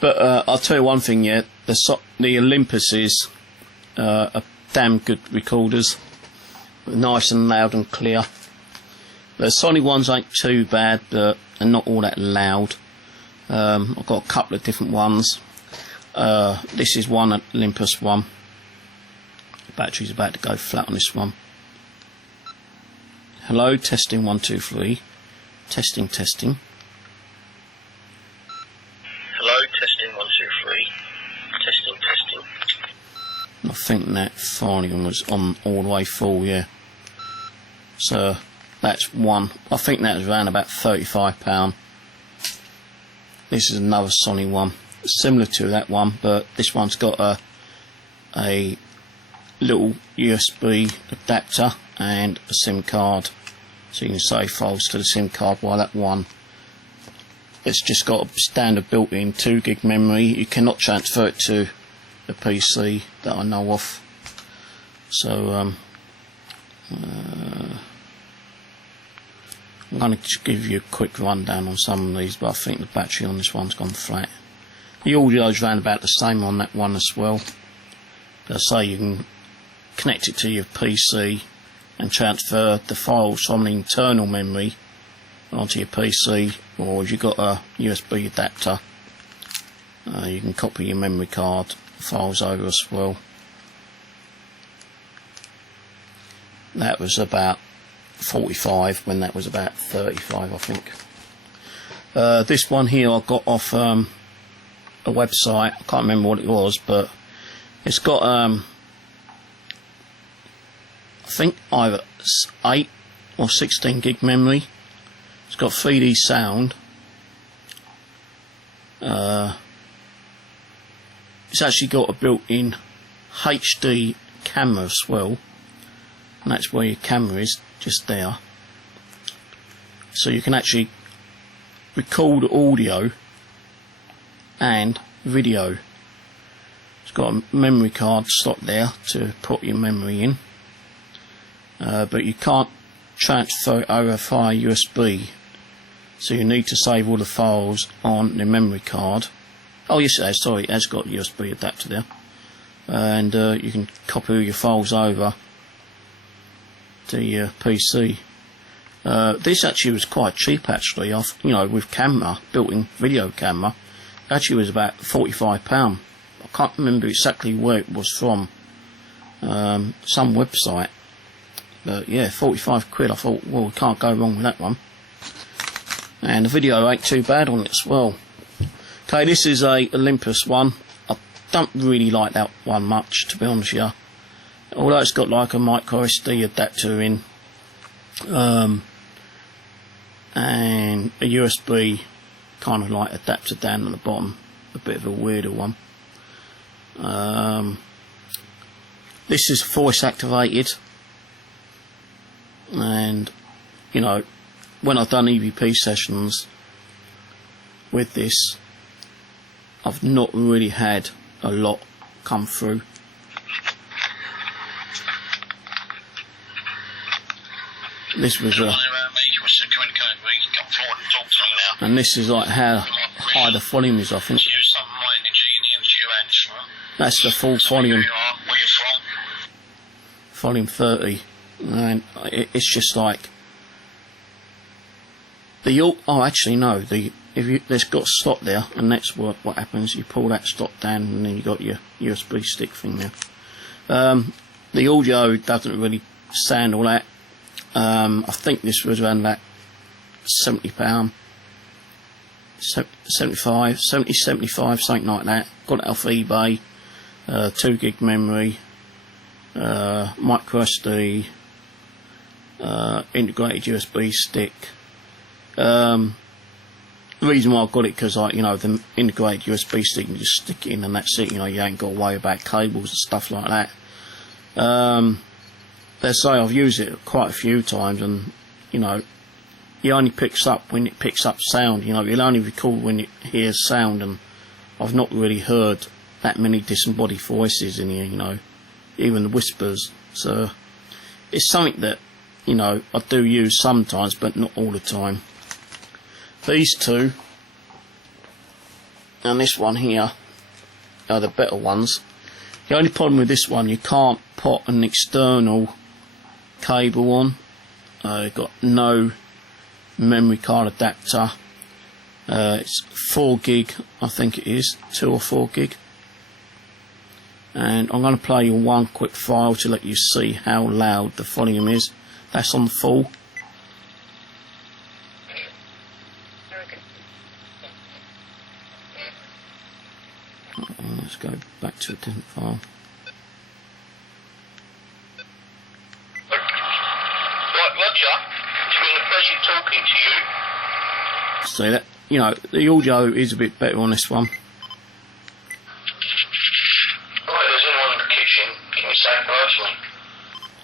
But I'll tell you one thing, yeah, the Olympuses are damn good recorders. Nice and loud and clear. The Sony ones ain't too bad, but they're not all that loud. I've got a couple of different ones. This is one Olympus one. The battery's about to go flat on this one. Hello, testing 1, 2, 3. Testing, testing. Hello, testing 1, 2, 3. Testing, testing. I think that volume was on all the way full, yeah. So that's one. I think that was around about £35. This is another Sony one, similar to that one, but this one's got a little USB adapter and a SIM card, so you can save files to the SIM card. While that one, it's just got a standard built-in 2 gig memory. You cannot transfer it to the PC that I know of. So I'm going to give you a quick rundown on some of these, but I think the battery on this one's gone flat. The audio's around about the same on that one as well. But I say you can connect it to your PC and transfer the files from the internal memory onto your PC, or if you've got a USB adapter, you can copy your memory card files over as well. That was about 45 when that was about 35, I think. This one here I got off a website. I can't remember what it was, but it's got I think either 8 or 16 gig memory. It's got 3D sound. It's actually got a built-in HD camera as well, and that's where your camera is, just there. So you can actually record audio and video. It's got a memory card slot there to put your memory in, but you can't transfer it over via USB, so you need to save all the files on the memory card. Oh yes it has, sorry, it has got a USB adapter there, and you can copy all your files over to your PC. This actually was quite cheap actually, you know, with camera, built-in video camera. Actually was about £45. I can't remember exactly where it was from, some website, but yeah, 45 quid. I thought, well, we can't go wrong with that one. And the video ain't too bad on it as well. Okay, this is a Olympus one. I don't really like that one much, to be honest with you. Although it's got like a micro SD adapter in, and a USB kind of like adapter down at the bottom, a bit of a weirder one. This is voice activated, and you know, when I've done EVP sessions with this, I've not really had a lot come through. This was and this is like how high the volume is, I think. That's the full volume. Volume 30. And it's just like the oh, actually no, there's got a slot there, and that's what happens. You pull that slot down, and then you got your USB stick thing there. The audio doesn't really sound all that. I think this was around that £70, 75, something like that. Got it off eBay. 2 gig memory, micro SD, integrated USB stick. The reason why I got it, because like, you know, the integrated USB stick, you just stick it in and that's it. You know, you ain't got to worry about cables and stuff like that. Let's say I've used it quite a few times, and you know, it only picks up when it picks up sound. You know, it'll only record when it hears sound, and I've not really heard that many disembodied voices in here, you know, even the whispers. So it's something that, you know, I do use sometimes, but not all the time. These two and this one here are the better ones. The only problem with this one, you can't put an external cable on. You've got no memory card adapter. It's 4 gig, I think it is, 2 or 4 gig. And I'm going to play you one quick file to let you see how loud the volume is. That's on full. Let's go back to a different file. Right, Roger. It's been a pleasure talking to you. See that? You know, the audio is a bit better on this one.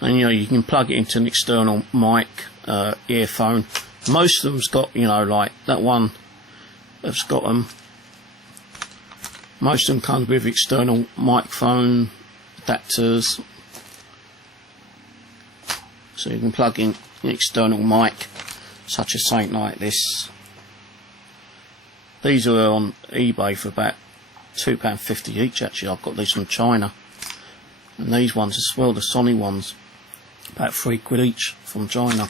And you know, you can plug it into an external mic, earphone. Most of them's got, you know, like that one that's got them. Most of them comes with external microphone adapters, so you can plug in an external mic, such as something like this. These are on eBay for about £2.50 each. Actually, I've got these from China, and these ones as well, the Sony ones, about £3 each from China.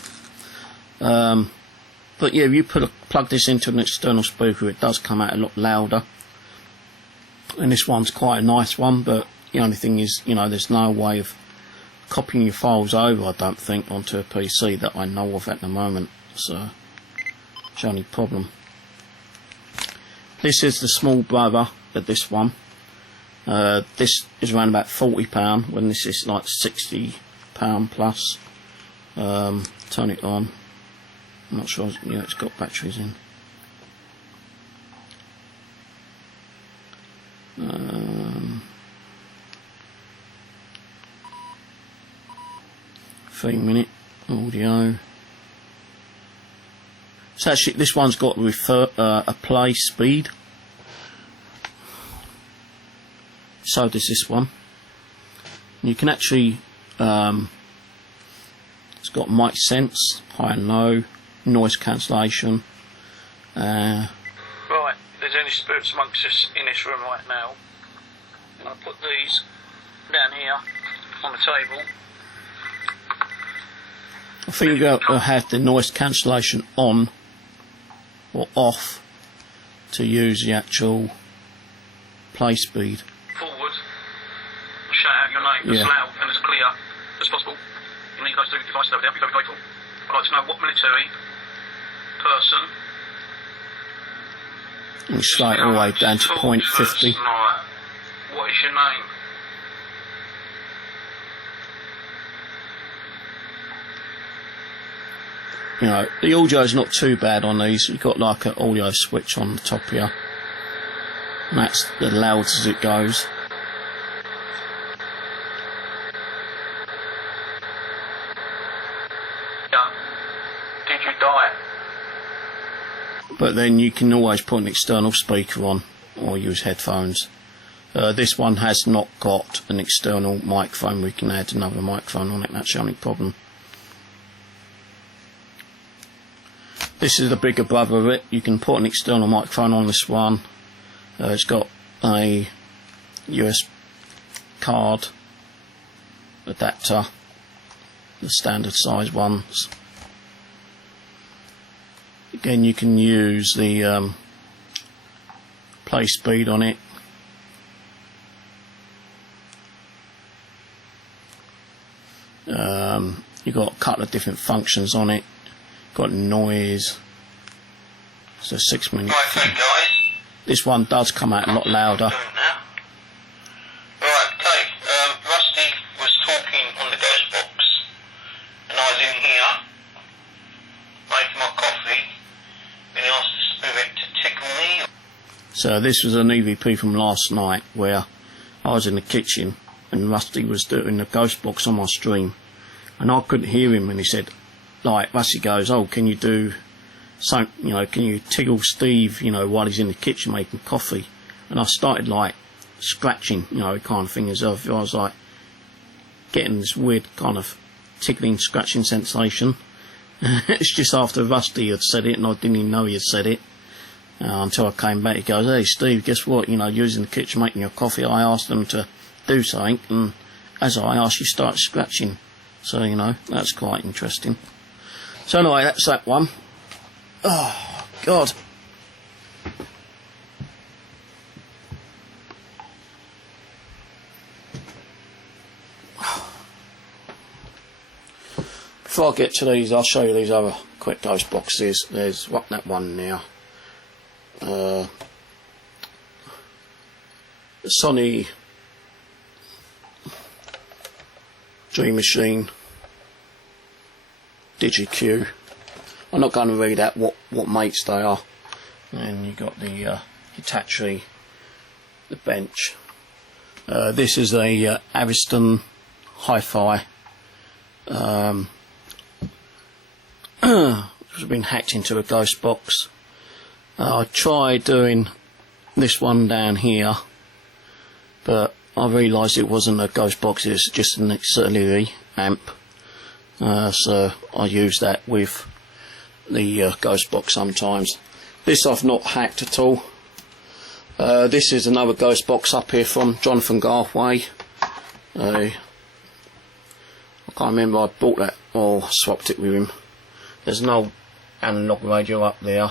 But yeah, if you plug this into an external speaker, it does come out a lot louder. And this one's quite a nice one, but the only thing is, you know, there's no way of copying your files over, I don't think, onto a PC that I know of at the moment. So it's the only problem. This is the small brother of this one. This is around about £40, when this is like £60 plus. Turn it on. I'm not sure, yeah, it's got batteries in. 3-minute audio. So actually, this one's got a play speed. So does this one. You can actually, it's got mic sense, high and low, noise cancellation. Right, there's only spirits amongst us in this room right now. And I'll put these down here on the table. I think you've got to have the noise cancellation on or off to use the actual play speed. Forward, shout out your name as loud and as clear as possible. You need those two devices over there, be very grateful. I'd like to know what military person. And slide all the way down to .50. Right. What What is your name? You know, the audio's not too bad on these. You've got like an audio switch on the top here. And that's as loud as it goes. Yeah. Did you die? But then you can always put an external speaker on or use headphones. This one has not got an external microphone. We can add another microphone on it. That's the only problem. This is the bigger brother of it. You can put an external microphone on this one. It's got a USB card adapter, the standard size ones. Again, you can use the play speed on it. You've got a couple of different functions on it. Got noise. So 6 minutes. Right, okay, guys. This one does come out a lot louder. Right, okay. Rusty was talking on the ghost box, and I was in here making my coffee, and he asked the spirit to tickle me. So this was an EVP from last night where I was in the kitchen and Rusty was doing the ghost box on my stream, and I couldn't hear him, and he said, like, Rusty goes, oh, can you do something, you know, can you tickle Steve, you know, while he's in the kitchen making coffee? And I started like scratching, you know, kind of thing, as if I was like getting this weird kind of tickling, scratching sensation. It's just after Rusty had said it, and I didn't even know he had said it until I came back. He goes, hey Steve, guess what, you know, you're in the kitchen making your coffee, I asked them to do something, and as I asked, you started scratching. So, you know, that's quite interesting. So anyway, that's that one. Oh, God. Before I get to these, I'll show you these other quick ghost boxes. There's that one now. The Sony Dream Machine DigiQ. I'm not going to read out what mates they are. And you got the Hitachi, the bench. This is a Ariston Hi-Fi. It's been hacked into a ghost box. I tried doing this one down here, but I realised it wasn't a ghost box, it was just an auxiliary amp. So I use that with the ghost box sometimes. This I've not hacked at all. This is another ghost box up here from Jonathan Garthway. I can't remember, I bought that or swapped it with him. There's an old analog radio up there.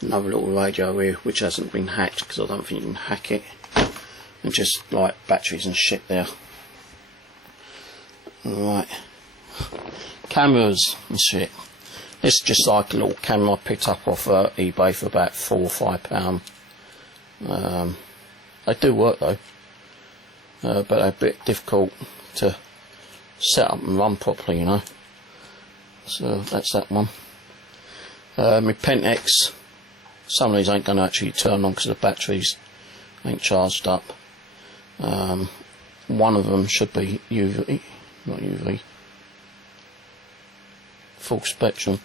Another little radio here which hasn't been hacked because I don't think you can hack it. And just like batteries and shit there. Right. Cameras and shit. This is just like a little camera I picked up off eBay for about £4 or £5. They do work though, but they're a bit difficult to set up and run properly, you know. So that's that one. My Pentax. Some of these ain't going to actually turn on because the batteries ain't charged up. One of them should be UV, not UV. Full spectrum.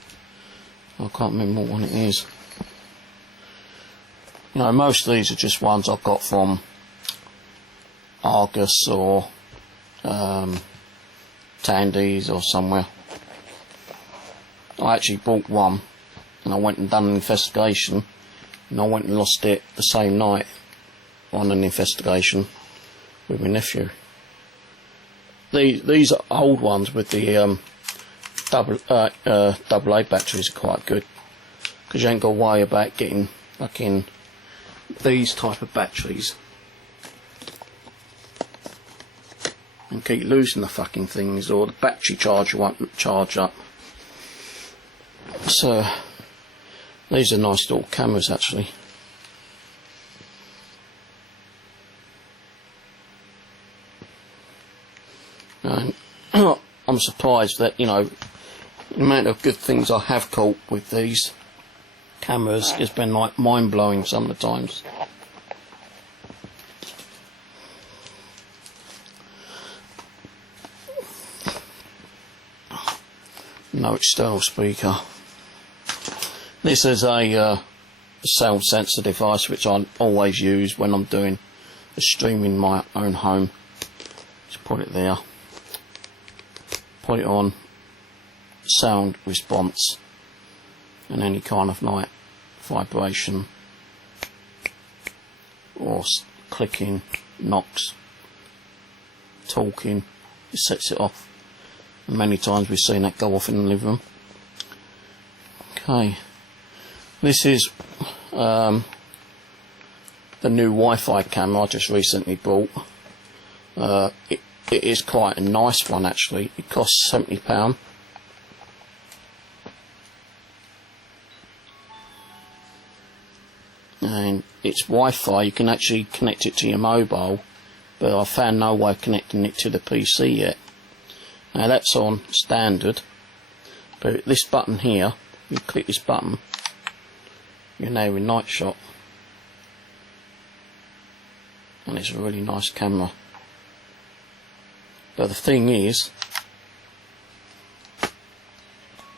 I can't remember what one it is. You know, most of these are just ones I've got from Argus or Tandy's or somewhere. I actually bought one and I went and done an investigation, and I went and lost it the same night on an investigation with my nephew. These are old ones with the AA batteries are quite good, because you ain't got to worry about getting fucking these type of batteries and keep losing the fucking things, or the battery charger won't charge up. So these are nice little cameras actually. And I'm surprised that, you know, the amount of good things I have caught with these cameras has been like mind-blowing some of the times. No external speaker. This is a sound sensor device which I always use when I'm doing the streaming in my own home. Just put it there, put it on sound response, and any kind of like vibration or clicking, knocks, talking, it sets it off. And many times we've seen that go off in the living room. Okay, this is the new Wi-Fi camera I just recently bought. It is quite a nice one actually. It costs £70. And it's Wi-Fi, you can actually connect it to your mobile, but I've found no way of connecting it to the PC yet. Now that's on standard, but this button here, you click this button, you're now in night shot, and it's a really nice camera. But the thing is,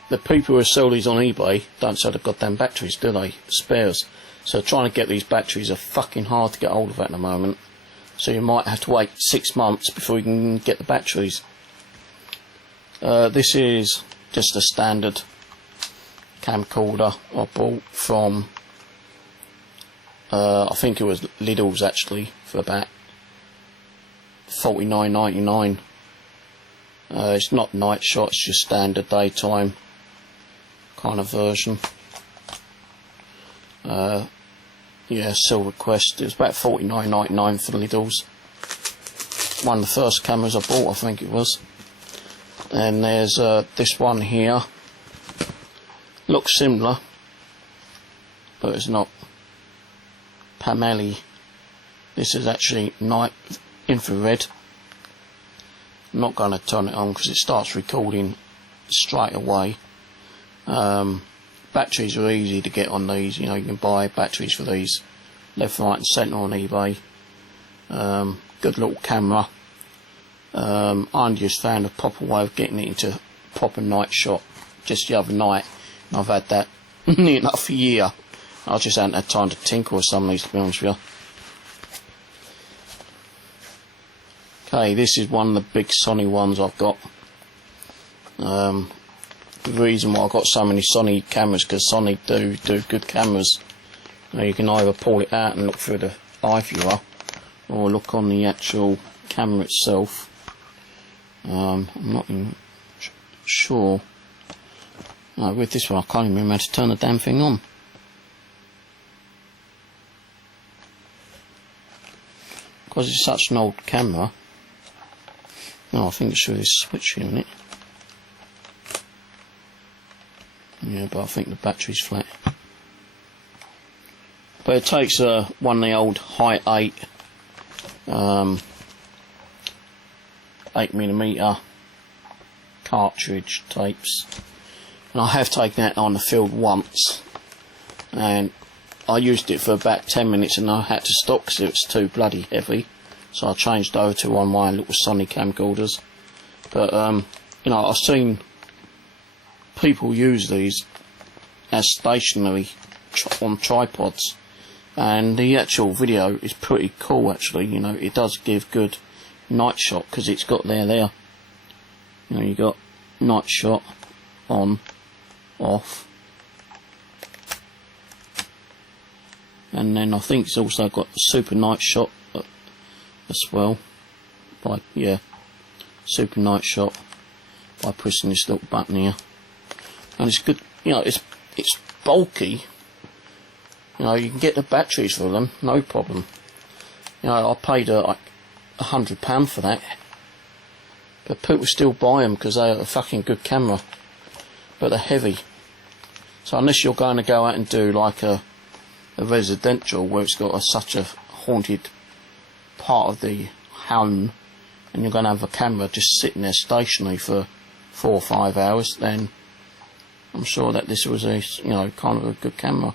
the people who sell these on eBay don't sell the goddamn batteries, do they? Spares. So trying to get these batteries are fucking hard to get hold of at the moment. So you might have to wait 6 months before you can get the batteries. This is just a standard camcorder I bought from, I think it was Lidl's actually, for about $49.99. It's not night shot, it's just standard daytime kind of version. Yeah, Silver Quest. It was about $49.99 for Lidl's. One of the first cameras I bought, I think it was. And there's this one here. Looks similar, but it's not. Pameli. This is actually night infrared. I'm not going to turn it on because it starts recording straight away. Batteries are easy to get on these. You know, you can buy batteries for these left, right and centre on eBay. Good little camera. I just found a proper way of getting it into proper night shot just the other night, and I've had that near enough a year. I just haven't had time to tinker with some of these, to be honest with you. Okay, this is one of the big Sony ones I've got. The reason why I've got so many Sony cameras, because Sony do good cameras. Now you can either pull it out and look through the eye viewer, or look on the actual camera itself. I'm not even sure. No, with this one I can't even remember how to turn the damn thing on. Because it's such an old camera. No, I think it's through this switch here, isn't it? Yeah, but I think the battery's flat. But it takes one of the old Hi 8 8mm cartridge tapes, and I have taken that on the field once, and I used it for about 10 minutes and I had to stop because it was too bloody heavy, so I changed over to one of my little Sony camcorders. But you know, I've seen people use these as stationary on tripods, and the actual video is pretty cool actually. You know, it does give good night shot because it's got there. You know, you got night shot on, off, and then I think it's also got the super night shot as well. By super night shot by pressing this little button here, and it's good. You know, it's bulky. You know, you can get the batteries for them, no problem. You know, I paid like £100 for that, but people still buy them because they're a fucking good camera, but they're heavy. So unless you're going to go out and do like a residential where it's got such a haunted part of the home, and you're going to have a camera just sitting there stationary for 4 or 5 hours, then I'm sure that this was a, you know, kind of a good camera.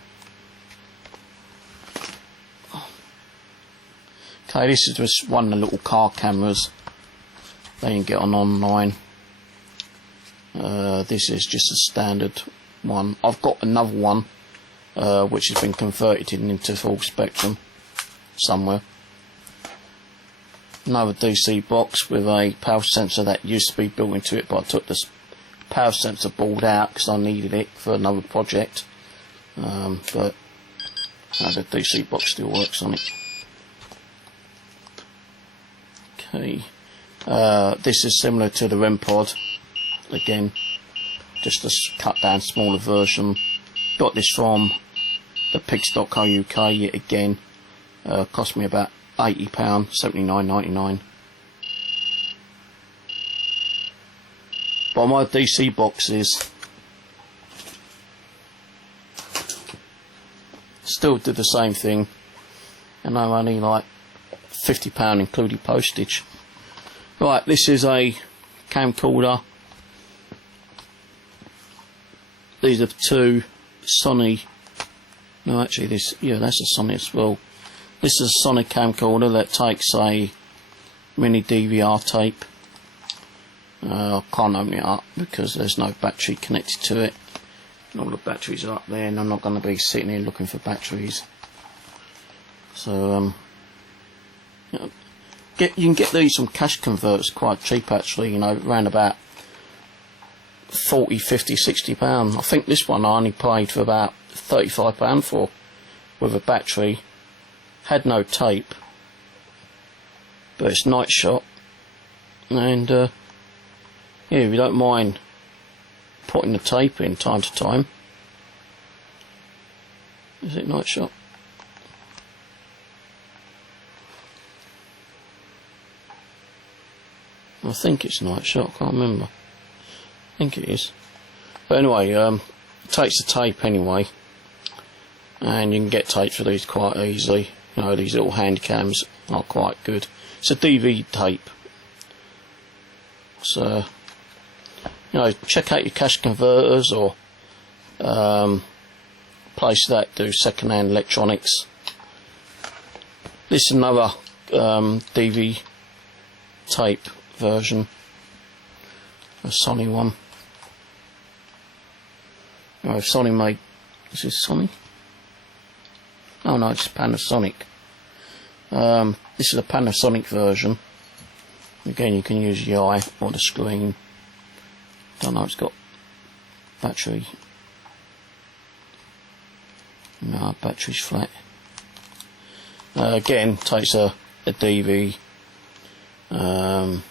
Okay, this is just one of the little car cameras that you can get on online. This is just a standard one. I've got another one which has been converted into full spectrum somewhere. Another DC box with a power sensor that used to be built into it, but I took this power sensor board out because I needed it for another project. But the DC box still works on it. Okay, this is similar to the REM pod. Again, just a cut down smaller version. Got this from the pigs.co.uk yet again. Cost me about £80, £79.99. But my DC boxes still did the same thing, and I'm only like £50 including postage. Right, this is a camcorder. These are two Sony. No, actually, this, yeah, that's a Sony as well. This is a Sony camcorder that takes a mini DVR tape. I can't open it up because there's no battery connected to it. And all the batteries are up there, and I'm not going to be sitting here looking for batteries. So, you can get these from cash converters quite cheap actually, you know, around about £40, £50, £60. I think this one I only paid for about £35 for, with a battery. Had no tape, but it's night shot, and yeah, if you don't mind putting the tape in time to time. Is it night shot? I think it's night shot, I can't remember. I think it is. But anyway, it takes the tape anyway, and you can get tape for these quite easily. You know, these little hand cams are quite good. It's a DV tape. So, you know, check out your cash converters or places that do second-hand electronics. This is another DV tape version, a Sony one. Oh, Sony made, is this Sony? Oh no, it's Panasonic. This is a Panasonic version. Again, you can use your eye or the screen. Don't know, it's got battery. No, battery's flat. Again, takes a DV. I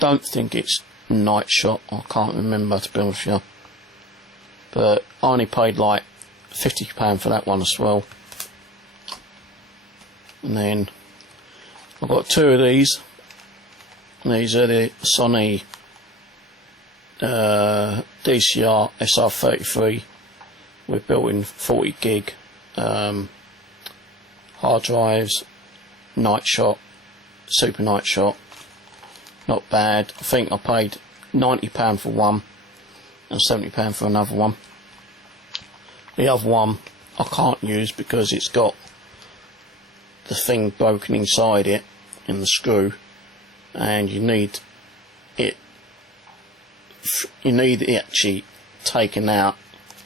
don't think it's night shot. I can't remember, to be honest with you. But I only paid like £50 for that one as well. And then I've got two of these. These are the Sony DCR SR33 with built-in 40 gig hard drives, night shot, super night shot. Not bad. I think I paid £90 for one and £70 for another one. The other one I can't use because it's got the thing broken inside it in the screw, and you need it actually taken out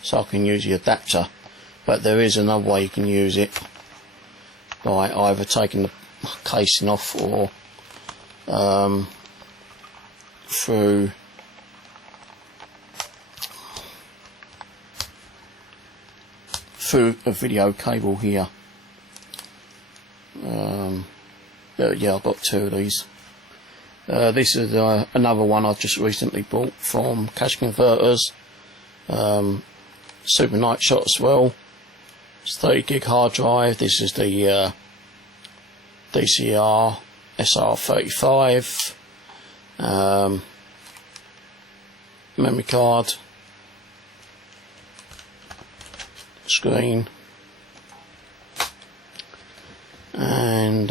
so I can use the adapter. But there is another way you can use it, by either taking the casing off or through a video cable here. But yeah, I've got two of these. This is another one I've just recently bought from Cash Converters. Super night shot as well. It's 30 gig hard drive. This is the DCR SR35. Memory card, screen. and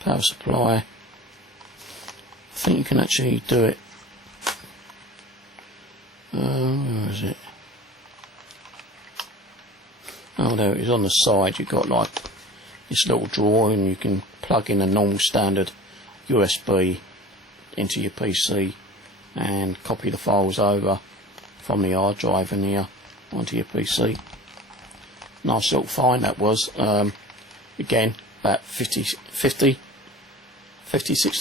power supply. I think you can actually do it. Where is it? Oh, there it is on the side. You've got like this little drawer, and you can plug in a normal standard USB into your PC and copy the files over from the hard drive in here onto your PC. Nice little find that was. Again, about 60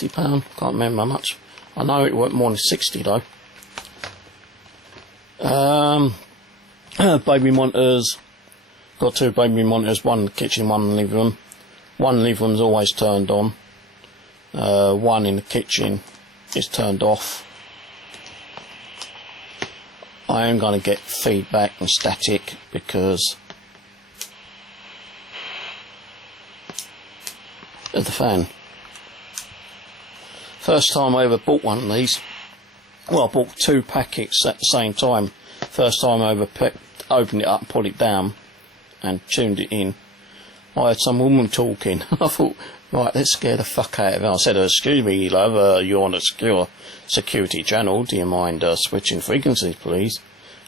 pound, can't remember how much. I know it weren't more than 60 though. Baby monitors, got 2 baby monitors, one in the kitchen, one in the living room. One in the living room's always turned on, one in the kitchen is turned off. I am going to get feedback and static because of the fan. First time I ever bought one of these, well, I bought 2 packets at the same time. First time I ever opened it up and put it down and tuned it in, I had some woman talking. I thought, right, let's scare the fuck out of her. I said, excuse me, love, you're on a secure security channel, do you mind switching frequencies, please?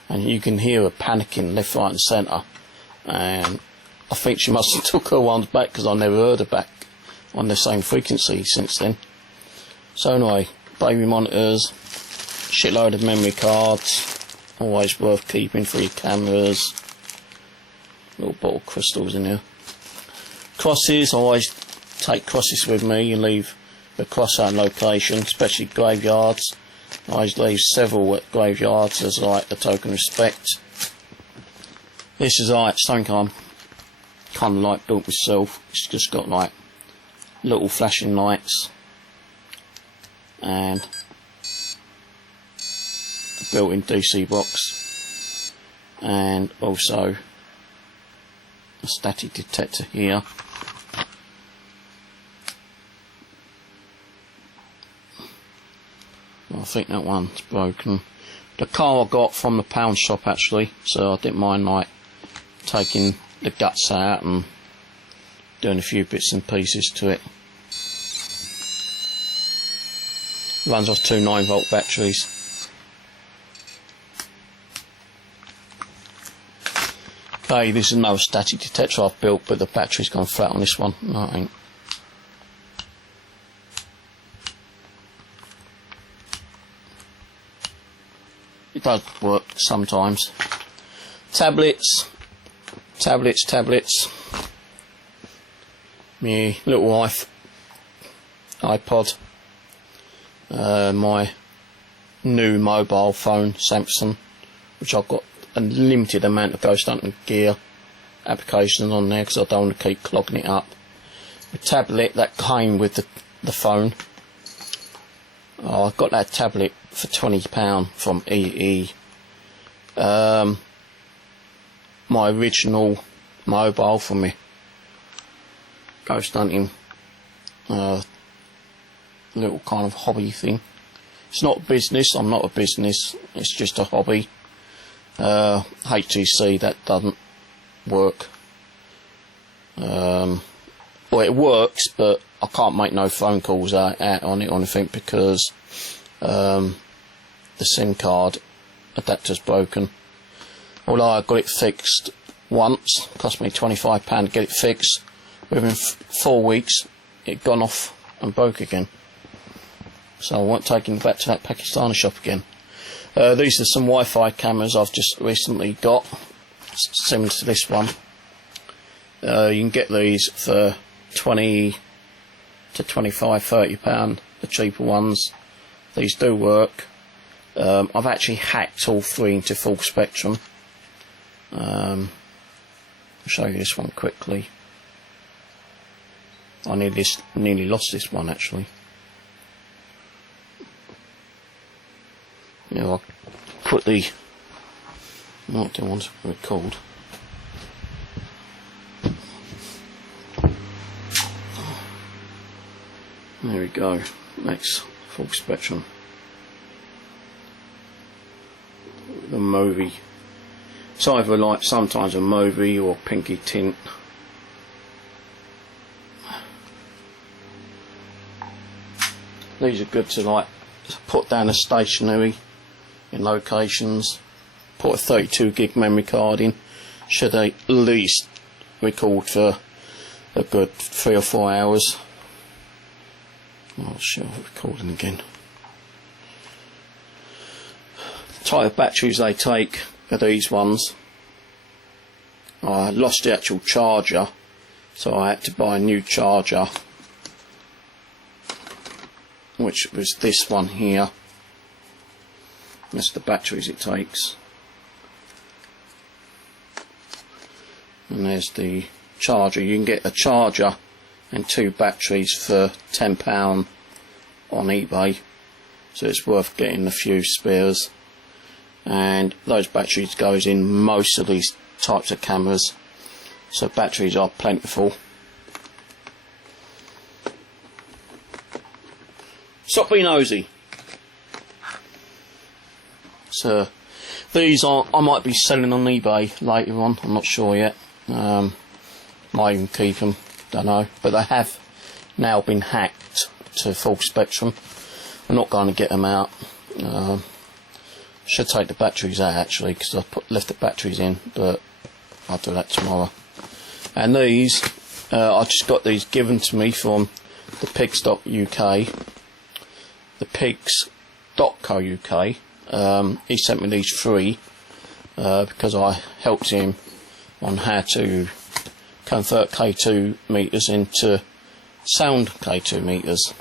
And you can hear her panicking left, right and centre. And I think she must have took her ones back, because I never heard her back on the same frequency since then. So anyway, baby monitors, shitload of memory cards, always worth keeping for your cameras. Little bottle of crystals in here. Crosses, I always take crosses with me and leave the cross out location, especially graveyards. I always leave several at graveyards as like a token of respect. This is like something I'm kind of like built myself. It's just got like little flashing lights and a built-in DC box, and also a static detector here. I think that one's broken. The car I got from the pound shop actually, so I didn't mind like taking the guts out and doing a few bits and pieces to it. Runs off 2 9-volt batteries. Okay, this is another static detector I've built, but the battery's gone flat on this one. No, it ain't. It does work sometimes. Tablets. My little iPod. My new mobile phone, Samsung, which I've got a limited amount of ghost hunting gear applications on there because I don't want to keep clogging it up. The tablet that came with the phone. Oh, I got that tablet for £20 from EE. My original mobile for me ghost hunting little kind of hobby thing. It's not a business, I'm not a business, it's just a hobby. HTC, that doesn't work. Well, it works, but I can't make no phone calls out on it or anything because the SIM card adapter's broken. Although I got it fixed once, cost me £25 to get it fixed. Within 4 weeks, it gone off and broke again. So I won't take it back to that Pakistani shop again. These are some Wi-Fi cameras I've just recently got, similar to this one. You can get these for 20 to 25, £30, the cheaper ones. These do work. I've actually hacked all 3 into full spectrum. I'll show you this one quickly. I nearly lost this one actually. You know, I'll put the, what do I want to record? There we go, next full spectrum. The movie It's either like sometimes a movie or pinky tint. These are good to like put down as stationery in locations. Put a 32 gig memory card in. Should at least record for a good 3 or 4 hours. Oh shit, I'm recording again. The type of batteries they take are these ones. I lost the actual charger, so I had to buy a new charger, which was this one here. That's the batteries it takes. And there's the charger. You can get a charger and 2 batteries for £10 on eBay, so it's worth getting a few spares. And those batteries goes in most of these types of cameras, so batteries are plentiful. Stop being nosy. So these I might be selling on eBay later on, I'm not sure yet. Might even keep them, don't know, but they have now been hacked to full spectrum. I'm not going to get them out. Should take the batteries out actually, because I left the batteries in, but I'll do that tomorrow. And these, I just got these given to me from the Pigs.UK, the Pigs.co.uk. He sent me these free because I helped him on how to convert K2 meters into sound K2 meters.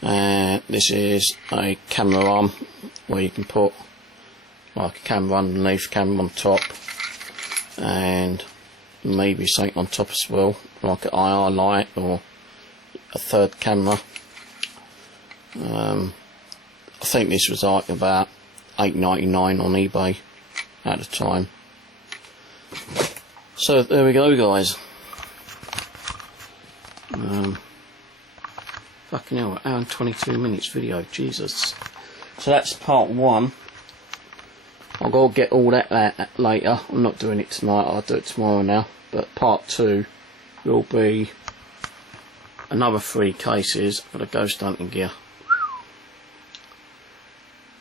And this is a camera arm where you can put like a camera underneath, camera on top, and maybe something on top as well, like an IR light or a third camera. I think this was like about $8.99 on eBay at the time. So there we go, guys. Fucking hell, hour and 22 minutes video, Jesus. So that's part 1. I'll go get all that later. I'm not doing it tonight, I'll do it tomorrow now. But part 2 will be another 3 cases for the ghost hunting gear.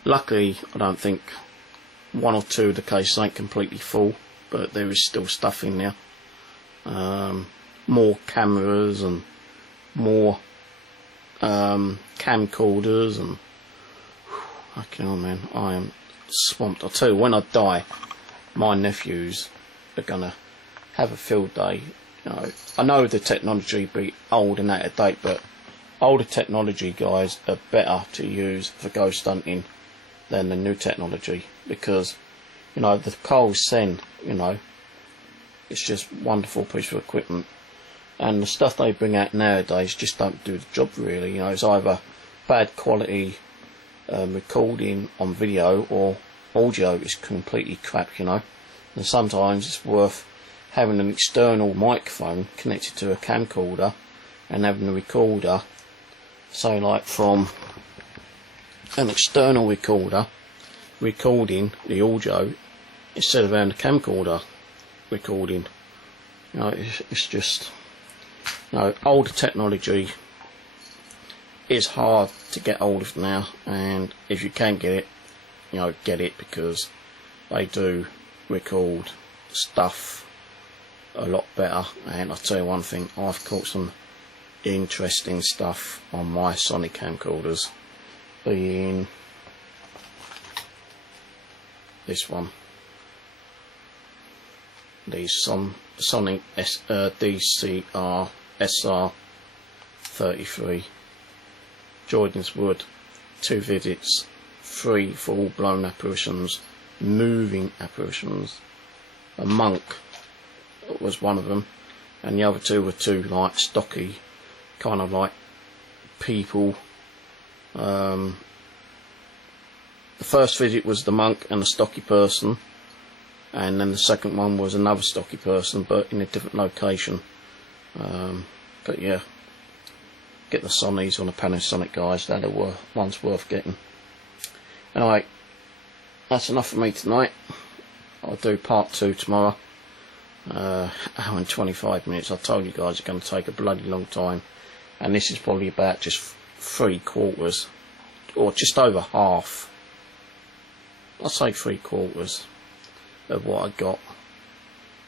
Luckily, I don't think 1 or 2 of the cases ain't completely full, but there is still stuff in there. More cameras and more camcorders and fucking hell, man, I am swamped. I'll tell you, when I die, my nephews are gonna have a field day. You know, I know the technology be old and out of date, but older technology, guys, are better to use for ghost hunting than the new technology, because you know the Carl Sen, you know, it's just wonderful piece of equipment, and the stuff they bring out nowadays just don't do the job really. You know, it's either bad quality recording on video or audio is completely crap, you know. And sometimes it's worth having an external microphone connected to a camcorder and having the recorder, say like from an external recorder recording the audio instead of having a camcorder recording. You know, it's just, you know, older technology is hard to get hold of now, and if you can get it, you know, get it, because they do record stuff a lot better. And I'll tell you one thing, I've caught some interesting stuff on my Sony camcorders, being this one, the Sony DCR SR33 Jordan's Wood, 2 visits, 3 full-blown apparitions, moving apparitions. A monk was one of them, and the other 2 were 2 like stocky, kind of like people. The first visit was the monk and a stocky person, and then the second one was another stocky person, but in a different location. But yeah, get the Sonys on the Panasonic, guys. They're the ones worth getting. Anyway, that's enough for me tonight. I'll do part 2 tomorrow. Hour and 25 minutes. I told you guys it's going to take a bloody long time, and this is probably about just 3/4 or just over half. I'll say 3/4 of what I got,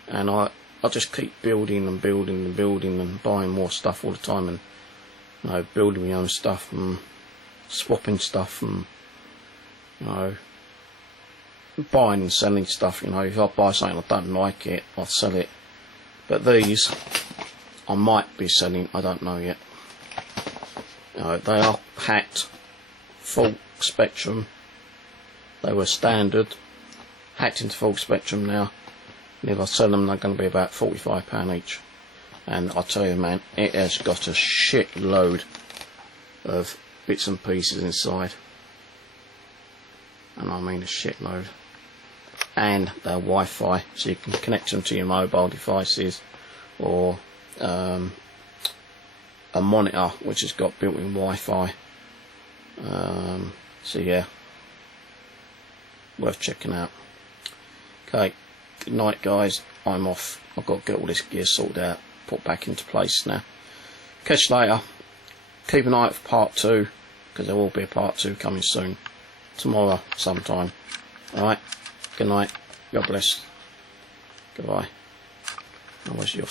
and I just keep building and building and building and buying more stuff all the time, and you know, building my own stuff and swapping stuff, and you know, buying and selling stuff. You know, if I buy something I don't like it, I'll sell it. But these I might be selling, I don't know yet. You know, they are hacked, full spectrum. They were standard, hacked into full spectrum now. And if I sell them, they're going to be about £45 each. And I tell you, man, it has got a shitload of bits and pieces inside. And I mean a shitload. And they're Wi-Fi, so you can connect them to your mobile devices, or a monitor which has got built-in Wi-Fi. So yeah, worth checking out. Okay, good night guys, I'm off. I've got to get all this gear sorted out, put back into place now. Catch you later. Keep an eye out for part 2, because there will be a part 2 coming soon. Tomorrow sometime. Alright, good night, God bless, goodbye. Where's your